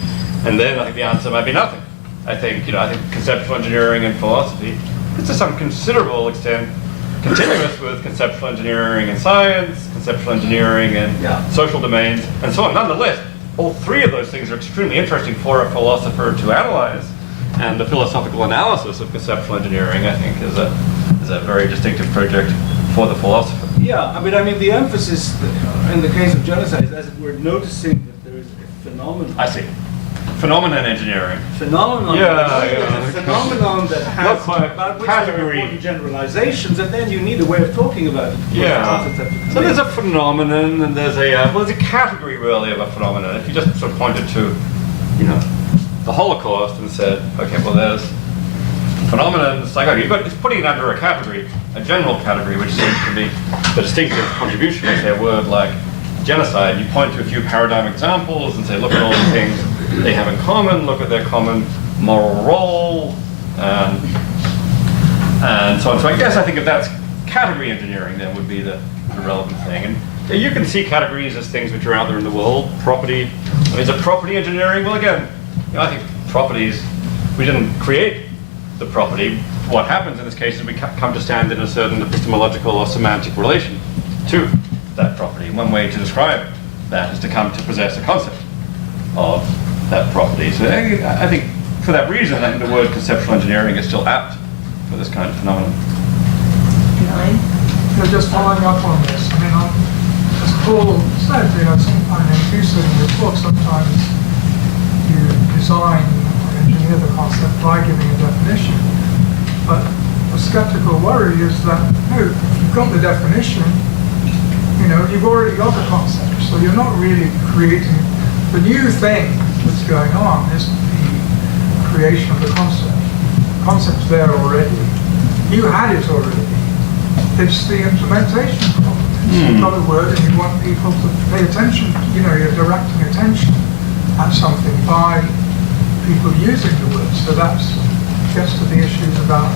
and then I think the answer might be nothing. I think conceptual engineering and philosophy is to some considerable extent continuous with conceptual engineering and science, conceptual engineering and social domains, and so on. Nonetheless, all three of those things are extremely interesting for a philosopher to analyze, and the philosophical analysis of conceptual engineering, I think, is a very distinctive project for the philosopher. Yeah, I mean, the emphasis in the case of genocide is, as it were, noticing that there is a phenomenon. I see. Phenomenon engineering. Phenomenon. Yeah. A phenomenon that has about which there are important generalizations, and then you need a way of talking about it. Yeah. So there's a phenomenon, and there's a category really of a phenomenon. If you just sort of pointed to, the Holocaust and said, okay, well there's phenomenon, it's like, okay, it's putting it under a category, a general category, which seems to be the distinctive contribution of, say, a word like genocide. You point to a few paradigm examples and say, look at all the things they have in common, look at their common moral role, and so on. So I think if that's category engineering, then would be the relevant thing. And you can see categories as things which are out there in the world. Property. Is it property engineering? Well, again, I think properties, we didn't create the property. What happens in this case is we come to stand in a certain epistemological or semantic relation to that property. One way to describe that is to come to possess a concept of that property. So I think for that reason, I think the word conceptual engineering is still apt for this kind of phenomenon. 9. Just following up on this, I mean, as Paul said, in your talk, sometimes you design or engineer the concept by giving a definition. But a skeptical worry is that, no, if you've got the definition, you've already got the concept. So you're not really creating. The new thing that's going on is the creation of the concept. The concept's there already. You had it already. It's the implementation problem. You've got a word and you want people to pay attention. You're directing attention at something by people using the word. So that gets to the issues about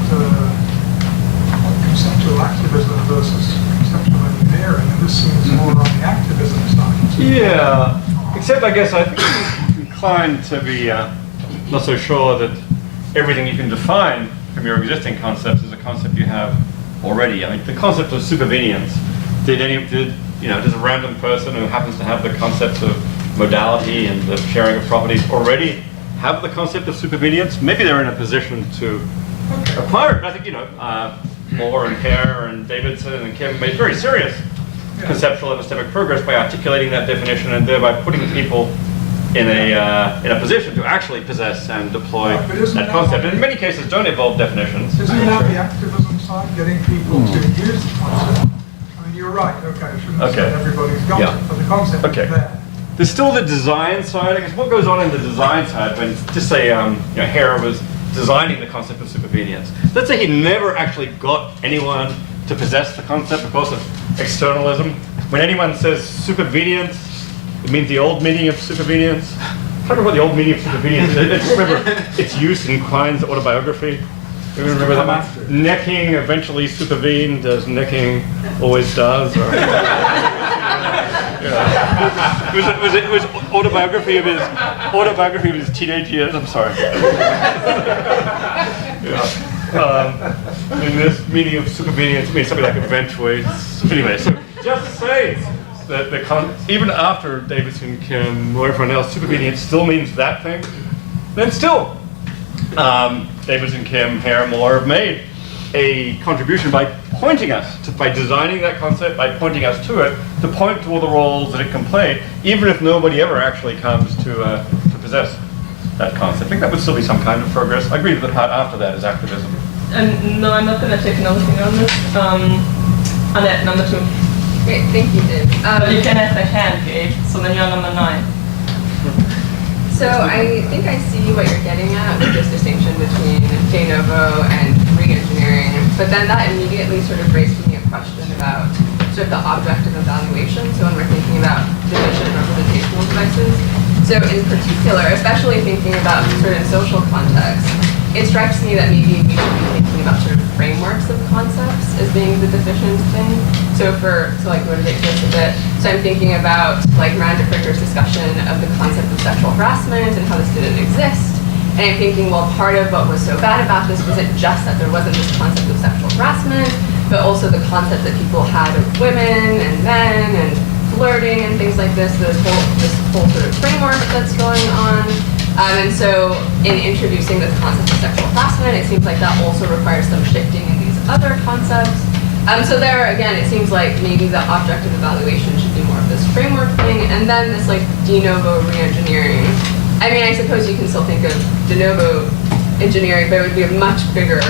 conceptual activism versus conceptual engineering. And this seems more on the activism side. Yeah. Except I guess I think I'm inclined to be not so sure that everything you can define from your existing concepts is a concept you have already. I mean, the concept of supervenience. Does a random person who happens to have the concepts of modality and the sharing of properties already have the concept of supervenience? Maybe they're in a position to acquire it. I think, Moore and Hare and Davidson and Kim made very serious conceptual epistemic progress by articulating that definition and thereby putting people in a position to actually possess and deploy that concept. And in many cases don't involve definitions. Isn't that the activism side, getting people to use the concept? I mean, you're right, okay, I shouldn't have said everybody's got it, but the concept is there. There's still the design side. I guess what goes on in the design side when, just say, Hare was designing the concept of supervenience. Let's say he never actually got anyone to possess the concept because of externalism. When anyone says supervenience, it means the old meaning of supervenience. I don't remember what the old meaning of supervenience is. Remember its use in Klein's autobiography. You remember that one? Necking eventually supervened as necking always does. Or it was autobiography of his teenage years. I'm sorry. And this meaning of supervenience means something like eventuates. Anyway, so just say that even after Davidson, Kim, or everyone else, supervenience still means that thing. Then still, Davidson, Kim, Hare, Moore have made a contribution by pointing us by designing that concept, by pointing us to it, to point to all the roles that it can play, even if nobody ever actually comes to possess that concept. I think that would still be some kind of progress. I agree that the part after that is activism. No, I'm not going to take another thing on this. Annette, number 2. Great, thank you, Dave. But you can have a hand, Gabe, so then you're number 9. So I think I see what you're getting at with this distinction between Denovo and Reengineering, but then that immediately sort of raised me a question about sort of the objective evaluation. So when we're thinking about division representational devices, so in particular, especially thinking about sort of social context, it strikes me that maybe we should be thinking about sort of frameworks of concepts as being the deficient thing. So to motivate this a bit, so I'm thinking about like Miranda Cricker's discussion of the concept of sexual harassment and how this didn't exist. And I'm thinking, well, part of what was so bad about this wasn't just that there wasn't this concept of sexual harassment, but also the concept that people had of women and men and flirting and things like this whole sort of framework that's going on. And so in introducing the concept of sexual harassment, it seems like that also requires some shifting in these other concepts. So there, again, it seems like maybe the objective evaluation should be more of this framework thing, and then this like de novo re-engineering. I mean, I suppose you can still think of de novo engineering, but it would be a much bigger,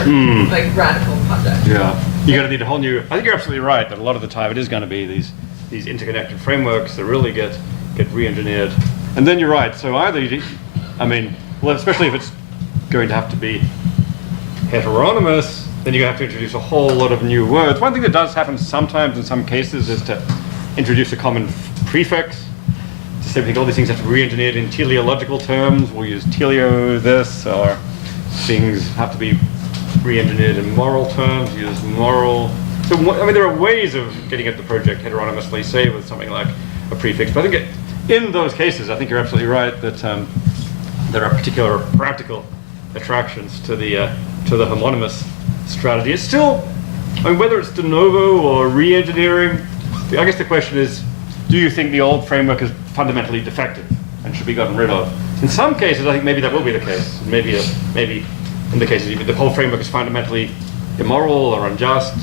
like radical project. Yeah, you're going to need a whole new. I think you're absolutely right that a lot of the time it is going to be these interconnected frameworks that really get re-engineered. And then you're right. So either especially if it's going to have to be heteronymous, then you have to introduce a whole lot of new words. One thing that does happen sometimes in some cases is to introduce a common prefix. To say all these things have to be re-engineered in teleological terms. We'll use teleo this, or things have to be re-engineered in moral terms, use moral. So, there are ways of getting at the project heteronymous, say, with something like a prefix. But I think in those cases, I think you're absolutely right that there are particular practical attractions to the homonymous strategy. It's still, whether it's de novo or re-engineering, I guess the question is, do you think the old framework is fundamentally defective and should be gotten rid of? In some cases, I think maybe that will be the case. Maybe in the cases the whole framework is fundamentally immoral or unjust.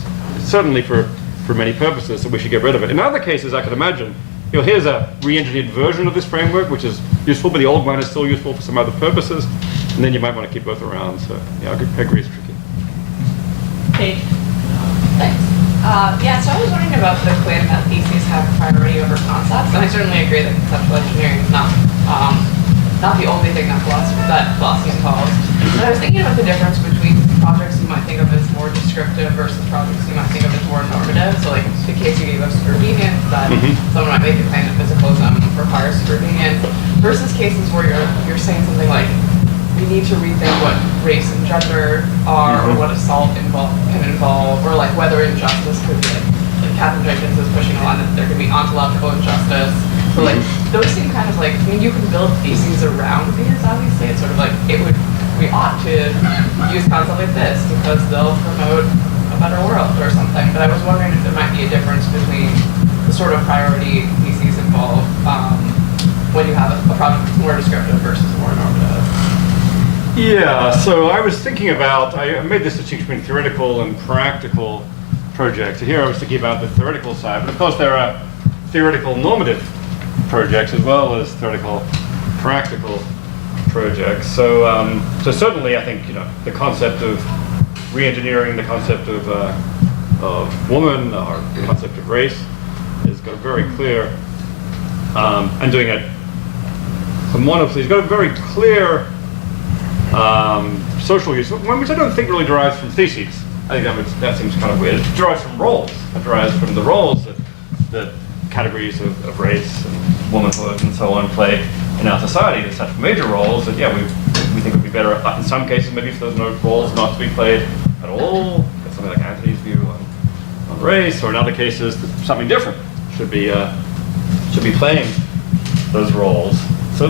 Certainly for many purposes, so we should get rid of it. In other cases, I could imagine, here's a re-engineered version of this framework, which is useful, but the old one is still useful for some other purposes, and then you might want to keep both around. So yeah, I agree it's tricky. Kate. Thanks. So I was wondering about the claim that theses have priority over concepts, and I certainly agree that conceptual engineering is not the only thing that philosophy involves. But I was thinking about the difference between projects you might think of as more descriptive versus projects you might think of as more normative. So like the case you gave of supervenience, that someone might make a claim that physicalism requires supervenience, versus cases where you're saying something like, we need to rethink what race and gender are, or what assault can involve, or like whether injustice could be like Catherine Jenkins is pushing on that there could be ontological injustice. So like those seem kind of like, you can build theses around these, obviously. It's sort of like it would we ought to use concepts like this because they'll promote a better world or something. But I was wondering if there might be a difference between the sort of priority theses involved when you have a project that's more descriptive versus more normative. Yeah, so I was thinking about, I made this distinction between theoretical and practical projects. Here I was thinking about the theoretical side, but of course there are theoretical normative projects as well as theoretical practical projects. So, so certainly I think the concept of reengineering, the concept of woman, or the concept of race, has got a very clear, and doing it homonymous, it's got a very clear social use, one which I don't think really derives from theses. I think that seems kind of weird. It derives from roles. It derives from the roles that categories of race and womanhood and so on play in our society. There's such major roles that, yeah, we think it would be better in some cases maybe if there's no roles not to be played at all. That's something like Anthony's view on race, or in other cases something different should be playing those roles. So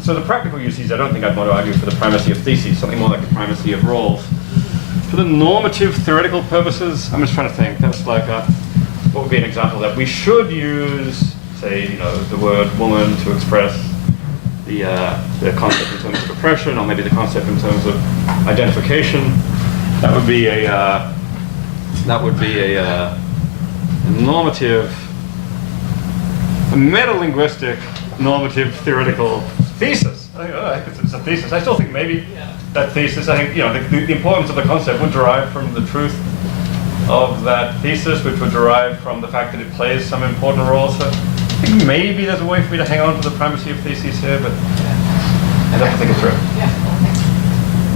so the practical uses, I don't think I'd want to argue for the primacy of theses, something more like the primacy of roles. For the normative theoretical purposes, I'm just trying to think. That's like what would be an example of that? We should use, say, the word woman to express the concept in terms of oppression, or maybe the concept in terms of identification. That would be a normative, a meta-linguistic normative theoretical thesis. I think it's a thesis. I still think maybe that thesis, I think, the importance of the concept would derive from the truth of that thesis, which would derive from the fact that it plays some important role. So I think maybe there's a way for me to hang on to the primacy of theses here, but I'd have to think it through.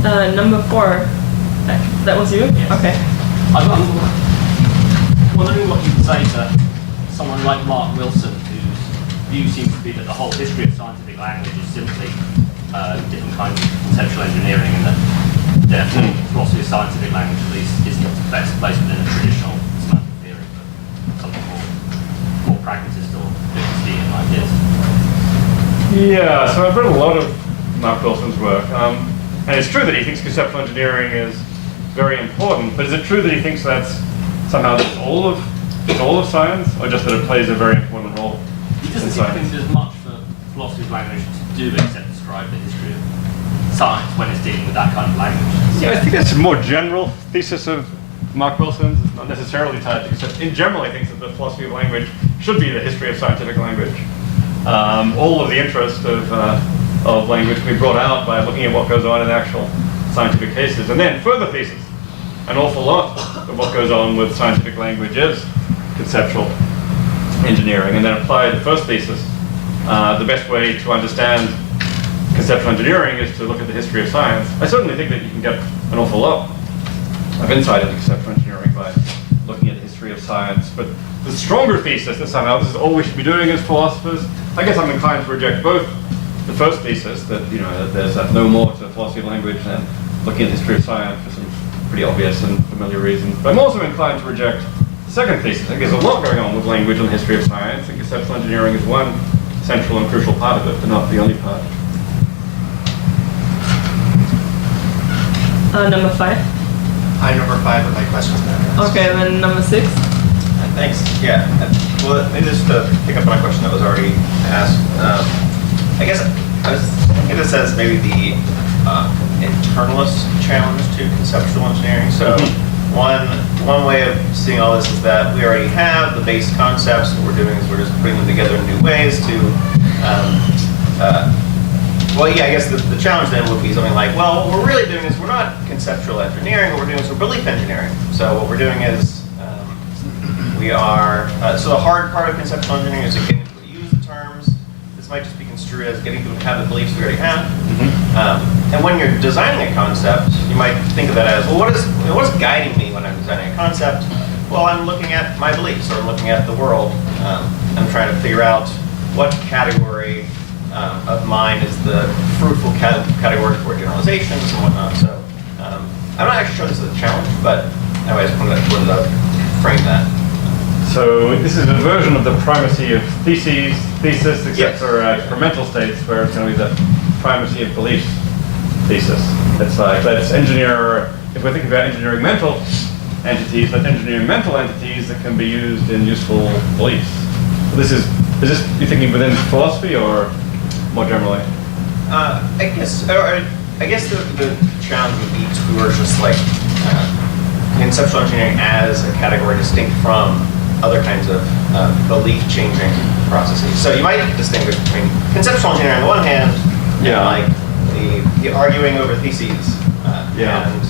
Yeah. Number 4. That was you? Yes. Okay. I'm wondering what you'd say to someone like Mark Wilson, whose view seems to be that the whole history of scientific language is simply different kinds of conceptual engineering, and that therefore philosophy of scientific language at least isn't best placed within a traditional semantic theory, but something more pragmatist or Wittgensteinian like this. Yeah, so I've read a lot of Mark Wilson's work, and it's true that he thinks conceptual engineering is very important, but is it true that he thinks that's somehow that's all of science, or just that it plays a very important role He in doesn't seem to science? think there's much for philosophy of language to do except describe the history of science when it's dealing with that kind of language. Yeah, I think that's a more general thesis of Mark Wilson's. It's not necessarily tied to concept. In general, I think that the philosophy of language should be the history of scientific language. All of the interest of language can be brought out by looking at what goes on in actual scientific cases. And then further thesis, an awful lot of what goes on with scientific language is conceptual engineering. And then apply the first thesis. The best way to understand conceptual engineering is to look at the history of science. I certainly think that you can get an awful lot of insight into conceptual engineering by looking at the history of science. But the stronger thesis that somehow this is all we should be doing as philosophers, I guess I'm inclined to reject both the first thesis, that that there's no more to philosophy of language than looking at the history of science for some pretty obvious and familiar reasons. But I'm also inclined to reject the second thesis. I think there's a lot going on with language and the history of science, and conceptual engineering is one central and crucial part of it, but not the only part. Number 5. Hi, number 5, but my question's been asked. Okay, then number 6. Thanks. Yeah. Well, maybe just to pick up on a question that was already asked. I guess I was thinking this as maybe the internalist challenge to conceptual engineering. So one way of seeing all this is that we already have the base concepts. What we're doing is we're just putting them together in new ways to well, yeah, I guess the challenge then would be something like, well, what we're really doing is we're not conceptual engineering, what we're doing is we're belief engineering. So what we're doing is we are, so the hard part of conceptual engineering is getting people to use the terms. This might just be construed as getting people to have the beliefs we already have. And when you're designing a concept, you might think of that as, well, what is guiding me when I'm designing a concept? Well, I'm looking at my beliefs, or I'm looking at the world. I'm trying to figure out what category of mine is the fruitful category for generalizations and whatnot. So I'm not actually sure this is a challenge, but anyway, I just wanted to frame that. So this is a version of the primacy of thesis, except Yes. for experimental states, where it's going to be the primacy of beliefs. thesis. It's like, let's engineer, if we're thinking about engineering mental entities, let's engineer mental entities that can be used in useful beliefs. Is this you're thinking within philosophy or more generally? I guess the challenge would be towards just like conceptual engineering as a category distinct from other kinds of belief-changing processes. So you might distinguish between conceptual engineering on the one hand, Yeah. and like the arguing over theses, Yeah. and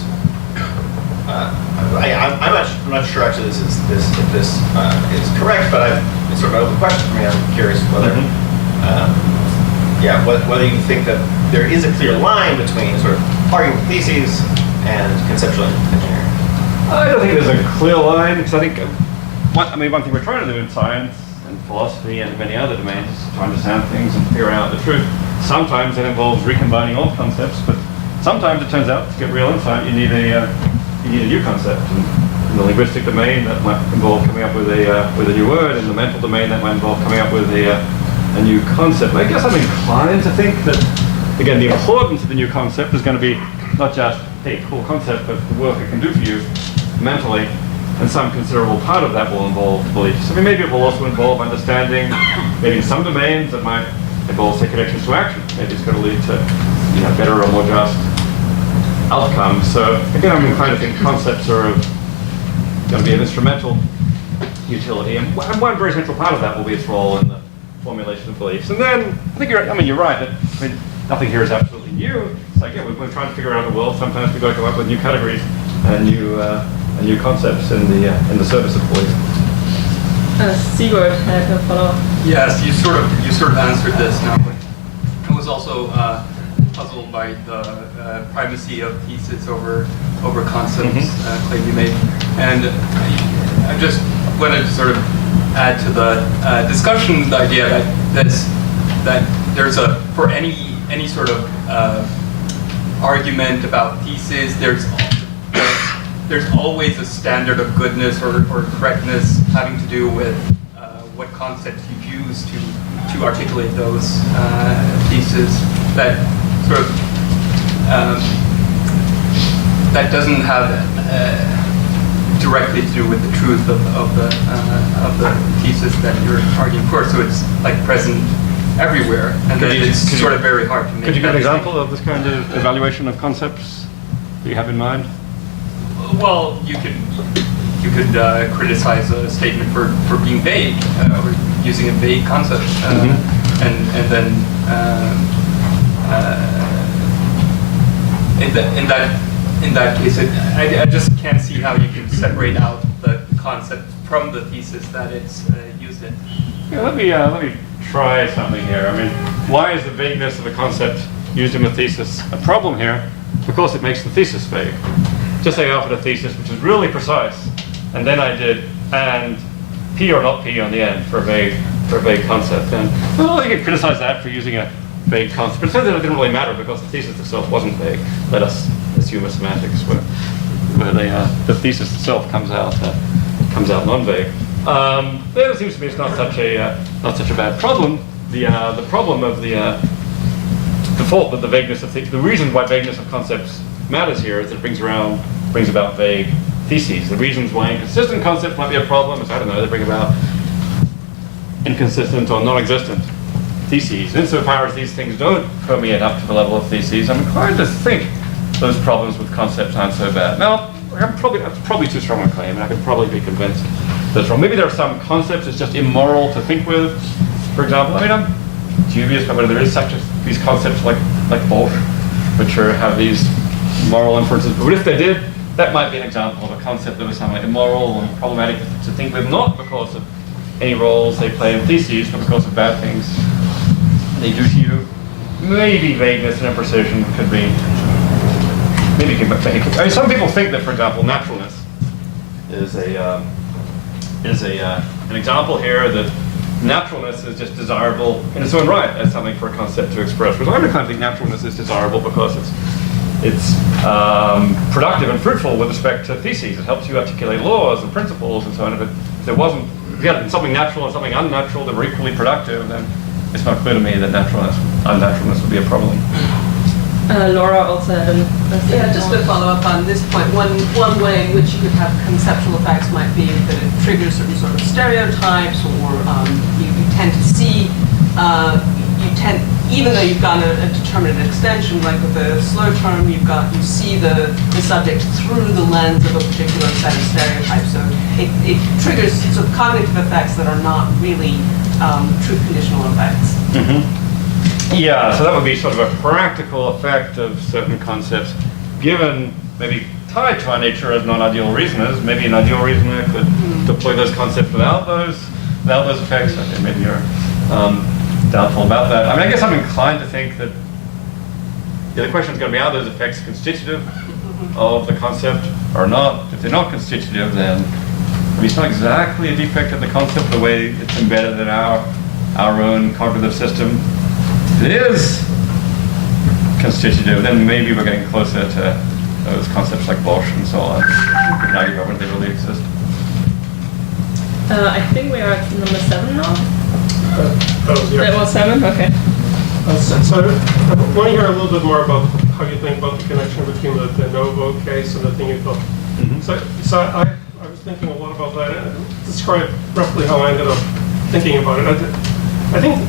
I'm not sure actually if this is correct, but it's sort of an open question for me. I'm curious whether whether you think that there is a clear line between sort of arguing theses and conceptual engineering. I don't think there's a clear line, because I think, one thing we're trying to do in science and philosophy and many other domains is to understand things and figure out the truth. Sometimes it involves recombining old concepts, but sometimes it turns out to get real insight, you need a new concept. And in the linguistic domain, that might involve coming up with a new word. In the mental domain, that might involve coming up with a new concept. But I guess I'm inclined to think that, again, the importance of the new concept is going to be not just, hey, cool concept, but the work it can do for you mentally, and some considerable part of that will involve beliefs. I mean, maybe it will also involve understanding, maybe in some domains that might involve, say, connections to action. Maybe it's going to lead to, better or more just outcomes. So again, I'm inclined to think concepts are going to be an instrumental utility, and one very central part of that will be its role in the formulation of beliefs. And then I think you're right that nothing here is absolutely new. It's like, we're trying to figure out the world. Sometimes we've got to come up with new categories and new concepts in the service of belief. Sigurd had a follow-up. Yes, you sort of answered this now, but I was also puzzled by the primacy of thesis over concepts claim you made, and I just wanted to sort of add to the discussion the idea that there's for any sort of argument about thesis, there's always a standard of goodness or correctness having to do with what concepts you use to articulate those theses. That sort of that doesn't have directly to do with the truth of the thesis that you're arguing for. So it's like present everywhere, and then it's sort of very hard to make. Could you give an that example of this kind of evaluation of concepts that you have in mind? Well, you could criticize a statement for being vague or using a vague concept, and then in that case, I just can't see how you can separate out the concept from the thesis that it's used in. Yeah, let me try something here. I mean, why is the vagueness of a concept used in a thesis a problem here? Because it makes the thesis vague. Just say I offered a thesis which is really precise, and then I did and P or not P on the end for a vague concept. And well, you can criticize that for using a vague concept, but it turns out it didn't really matter because the thesis itself wasn't vague. Let us assume a semantics where the thesis itself comes out non-vague. Then it seems to me it's not such a bad problem. The problem of the fault that the vagueness of the reason why vagueness of concepts matters here is that it brings about vague theses. The reasons why inconsistent concepts might be a problem is, I don't know, they bring about inconsistent or non-existent theses. Insofar as these things don't permeate up to the level of theses, I'm inclined to think those problems with concepts aren't so bad. Now, that's probably too strong a claim, and I could probably be convinced that's wrong. Maybe there are some concepts it's just immoral to think with. For example, I mean, I'm dubious about whether there is these concepts like Bosch, which have these moral inferences. But if they did, that might be an example of a concept that was somewhat immoral and problematic to think with, not because of any roles they play in theses, but because of bad things they do to you. Maybe vagueness and imprecision could be. Maybe I mean, some people think that, for example, naturalness is an example here that naturalness is just desirable in its own right as something for a concept to express. Whereas I kind of think naturalness is desirable because it's productive and fruitful with respect to theses. It helps you articulate laws and principles and so on. If you had something natural and something unnatural that were equally productive, then it's not clear to me that unnaturalness would be a problem. Laura also had a Yeah, just to follow up on this point, one way in which you could have conceptual effects might be that it triggers certain sort of stereotypes, or you tend to see, even though you've got a determinate extension, like with the slow term, you see the subject through the lens of a particular set of stereotypes. So it triggers sort of cognitive effects that are not really true conditional effects. Yeah, so that would be sort of a practical effect of certain concepts, given maybe tied to our nature as non-ideal reasoners. Maybe an ideal reasoner could deploy those concepts without those effects. Okay, maybe you're doubtful about that. I mean, I guess I'm inclined to think that the question is going to be, are those effects constitutive of the concept or not? If they're not constitutive, then maybe it's not exactly a defect of the concept the way it's embedded in our own cognitive system. If it is constitutive, then maybe we're getting closer to those concepts like Bosch and so on. We can argue about whether they really exist. I think we are at number 7 now. Yeah. That was 7? Okay. So I want to hear a little bit more about how you think about the connection between the Denovo case and the thing you thought. So I was thinking a lot about that, and describe roughly how I ended up thinking about it. I think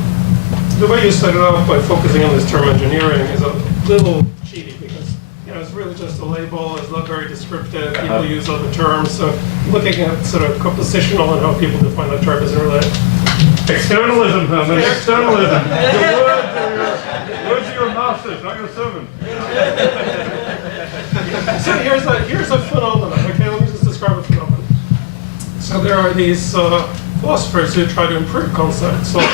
the way you set it up by focusing on this term engineering is a little cheaty, because it's really just a label. It's not very descriptive. People use other terms. So looking at sort of compositional and how people define that term isn't really. Externalism, Herman. Externalism. The words are your masters, not your servants. So here's a phenomenon. Okay, let me just describe a phenomenon. So there are these philosophers who try to improve concepts like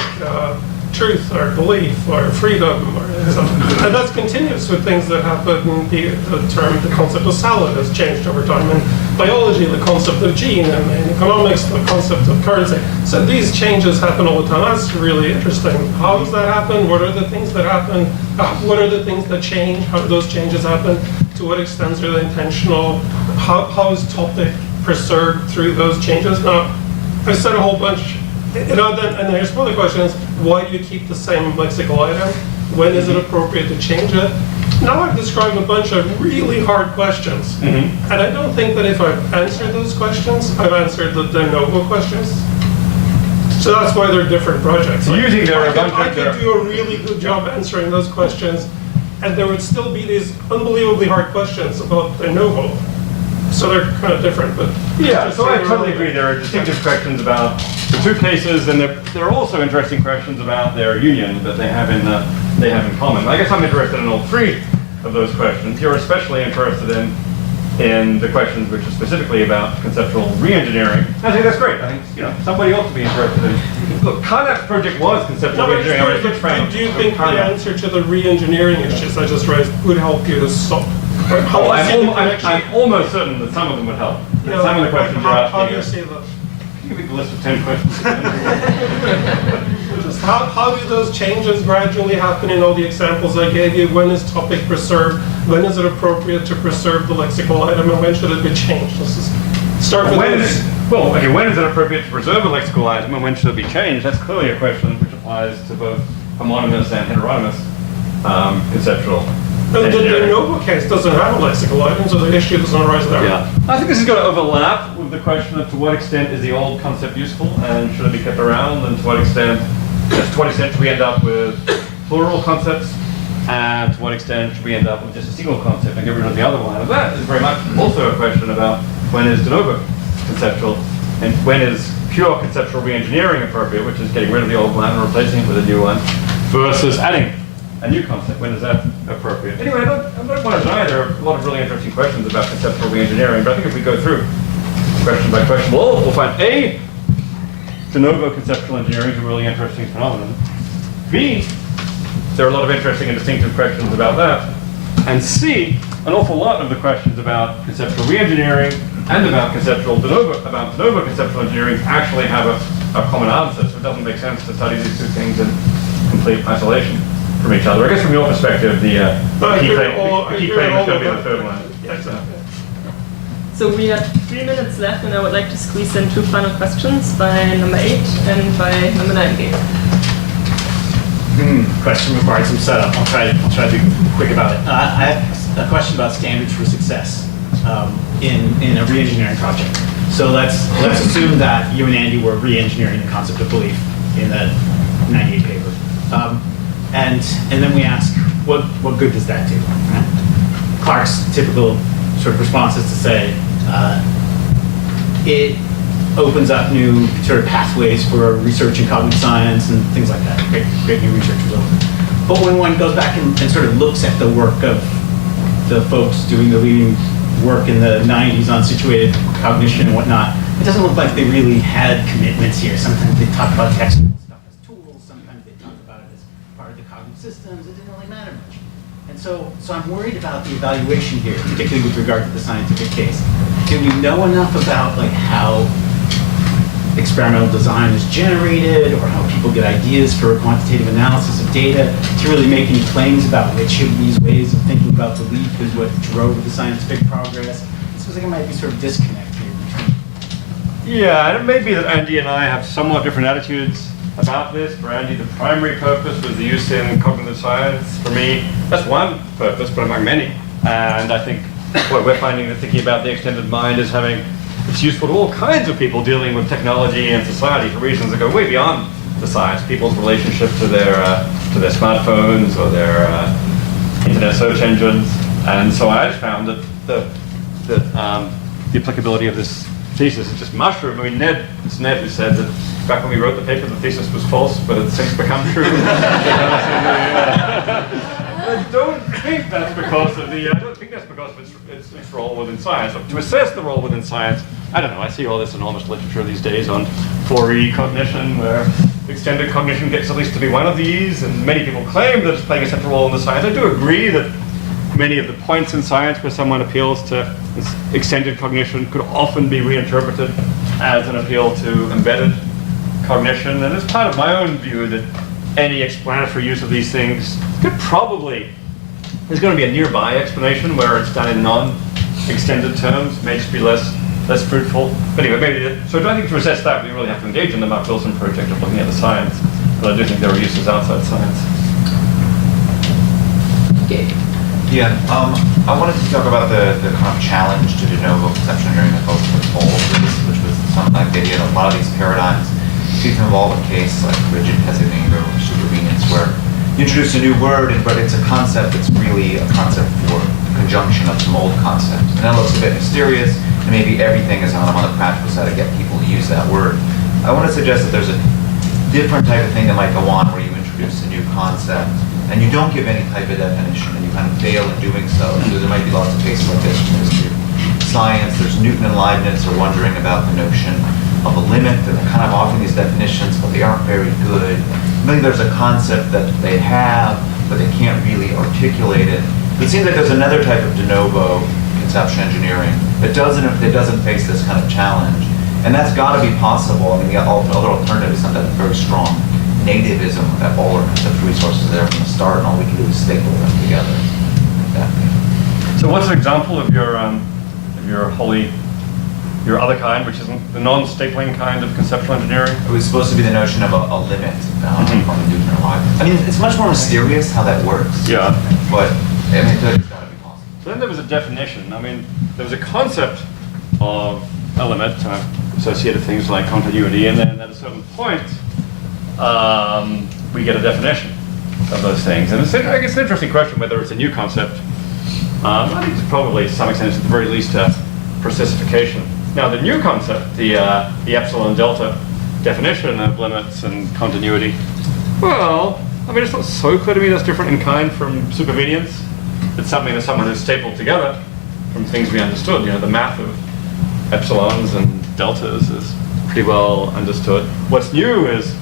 truth or belief or freedom, and that's continuous with things that happen. The concept of salad has changed over time. In biology, the concept of gene, and in economics, the concept of currency. So these changes happen all the time. That's really interesting. How does that happen? What are the things that happen? What are the things that change? How do those changes happen? To what extent are they intentional? How is topic preserved through those changes? Now, I said a whole bunch. And there's one of the questions: why do you keep the same lexical item? When is it appropriate to change it? Now I've described a bunch of really hard questions, and I don't think that if I've answered those questions, I've answered the Denovo questions. So that's why they're different projects. I could do a really good job answering those questions, and there would still be these unbelievably hard questions about Denovo. So they're kind of different, but yeah. So I totally agree. There are distinctive questions about the two cases, and there are also interesting questions about their union that they have in common. I guess I'm interested in all three of those questions. You're especially interested in the questions which are specifically about conceptual reengineering. I think that's great. I think somebody ought to be interested in. Look, Carnap's project was conceptual reengineering. Do you think the answer to the reengineering issues I just raised would help you to stop? I'm almost certain that some of them would help. Some of the questions you're asking. How do you see that? Can you give me the list of 10 questions? Just how do those changes gradually happen in all the examples I gave you? When is topic preserved? When is it appropriate to preserve the lexical item, and when should it be changed? Let's just start with this. When is it appropriate to preserve a lexical item, and when should it be changed? That's clearly a question which applies to both homonymous and heteronymous conceptual. The Denovo case doesn't have a lexical item, so the issue doesn't arise there. Yeah, I think this is going to overlap with the question of to what extent is the old concept useful and should it be kept around, and to what extent should we end up with plural concepts, and to what extent should we end up with just a single concept and get rid of the other one. And that is very much also a question about when is Denovo conceptual and when is pure conceptual reengineering appropriate, which is getting rid of the old one and replacing it with a new one, versus adding a new concept. When is that appropriate? Anyway, I don't want to deny there are a lot of really interesting questions about conceptual reengineering, but I think if we go through question by question, we'll find A, Denovo conceptual engineering is a really interesting phenomenon. B, there are a lot of interesting and distinctive questions about that. And C, an awful lot of the questions about conceptual reengineering and about Denovo conceptual engineering actually have a common answer, so it doesn't make sense to study these two things in complete isolation from each other. I guess from your perspective, the key claim is going to be the third one. Yeah, exactly. So we have 3 minutes left, and I would like to squeeze in 2 final questions by number 8 and by number 9. Question required some setup. I'll try to be quick about it. I have a question about standards for success in a re-engineering project. So let's assume that you and Andy were re-engineering the concept of belief in the 98 paper, and then we ask, what good does that do? Right? Clark's typical sort of response is to say it opens up new sort of pathways for research in cognitive science and things like that. Great new research results. But when one goes back and sort of looks at the work of the folks doing the leading work in the 90s on situated cognition and whatnot, it doesn't look like they really had commitments here. Sometimes they talk about textual stuff as tools, sometimes they talk about it as part of the cognitive systems. It didn't really matter much. And so I'm worried about the evaluation here, particularly with regard to the scientific case. Do we know enough about like how experimental design is generated, or how people get ideas for quantitative analysis of data, to really make any claims about which of these ways of thinking about belief is what drove the scientific progress? It seems like there might be sort of disconnect here between. Yeah, and it may be that Andy and I have somewhat different attitudes about this. For Andy, the primary purpose was the use in cognitive science. For me, that's one purpose, but among many. And I think what we're finding that thinking about the extended mind is it's useful to all kinds of people dealing with technology and society for reasons that go way beyond the science. People's relationship to their smartphones or their internet search engines. And so I just found that the applicability of this thesis is just mushroom. I mean, it's Ned who said that back when we wrote the paper, the thesis was false, but it's since become true. I don't think that's because of its role within science. To assess the role within science, I don't know, I see all this enormous literature these days on 4E cognition, where extended cognition gets at least to be one of these, and many people claim that it's playing a central role in the science. I do agree that many of the points in science where someone appeals to extended cognition could often be reinterpreted as an appeal to embedded cognition, and it's part of my own view that any explanatory use of these things there's going to be a nearby explanation where it's done in non-extended terms, may just be less fruitful. But anyway, so I think to assess that, we really have to engage in the Mark Wilson project of looking at the science. But I do think there are uses outside science. Yeah, I wanted to talk about the kind of challenge to Denovo conceptual engineering that folks put forward, which was something like the idea that a lot of these paradigms seem to involve a case like rigid hesitant or supervenience, where you introduce a new word, but it's a concept that's really a concept for conjunction of some old concepts. And that looks a bit mysterious, and maybe everything is on the practical side to get people to use that word. I want to suggest that there's a different type of thing that might go on where you introduce a new concept, and you don't give any type of definition, and you kind of fail in doing so. So there might be lots of cases like this in the history of science. There's Newton and Leibniz are wondering about the notion of a limit. They're kind of offering these definitions, but they aren't very good. Maybe there's a concept that they have, but they can't really articulate it. It seems like there's another type of de novo conceptual engineering that doesn't face this kind of challenge, and that's got to be possible. I mean, the other alternative is something that's very strong nativism, that all our conceptual resources are there from the start, and all we can do is staple them together. So, what's an example of your other kind, which is the non-stapling kind of conceptual engineering? It was supposed to be the notion of a limit from the Newton or Leibniz. I mean, it's much more mysterious how that works. Yeah. But I mean, it's got to be possible. So then there was a definition. I mean, there was a concept of a limit, associated things like continuity, and then at a certain point, we get a definition of those things. And I guess it's an interesting question whether it's a new concept. I think it's probably, to some extent, it's at the very least a processification. Now, the new concept, the epsilon delta definition of limits and continuity, well, I mean, it's not so clear to me that's different in kind from supervenience. It's something that someone has stapled together from things we understood. You know, the math of epsilons and deltas is pretty well understood. What's new is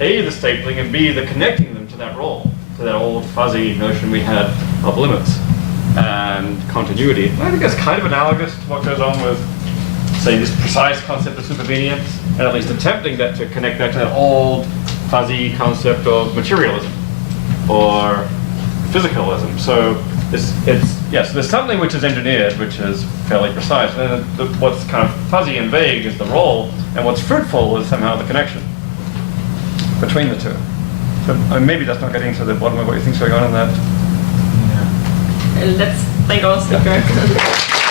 A, the stapling, and B, the connecting them to that role, to that old fuzzy notion we had of limits and continuity. I think that's kind of analogous to what goes on with, say, this precise concept of supervenience, and at least attempting to connect that to that old fuzzy concept of materialism or physicalism. So there's something which is engineered, which is fairly precise, and then what's kind of fuzzy and vague is the role, and what's fruitful is somehow the connection between the two. So maybe that's not getting to the bottom of what you think's going on in that. Yeah. Let's thank our speaker.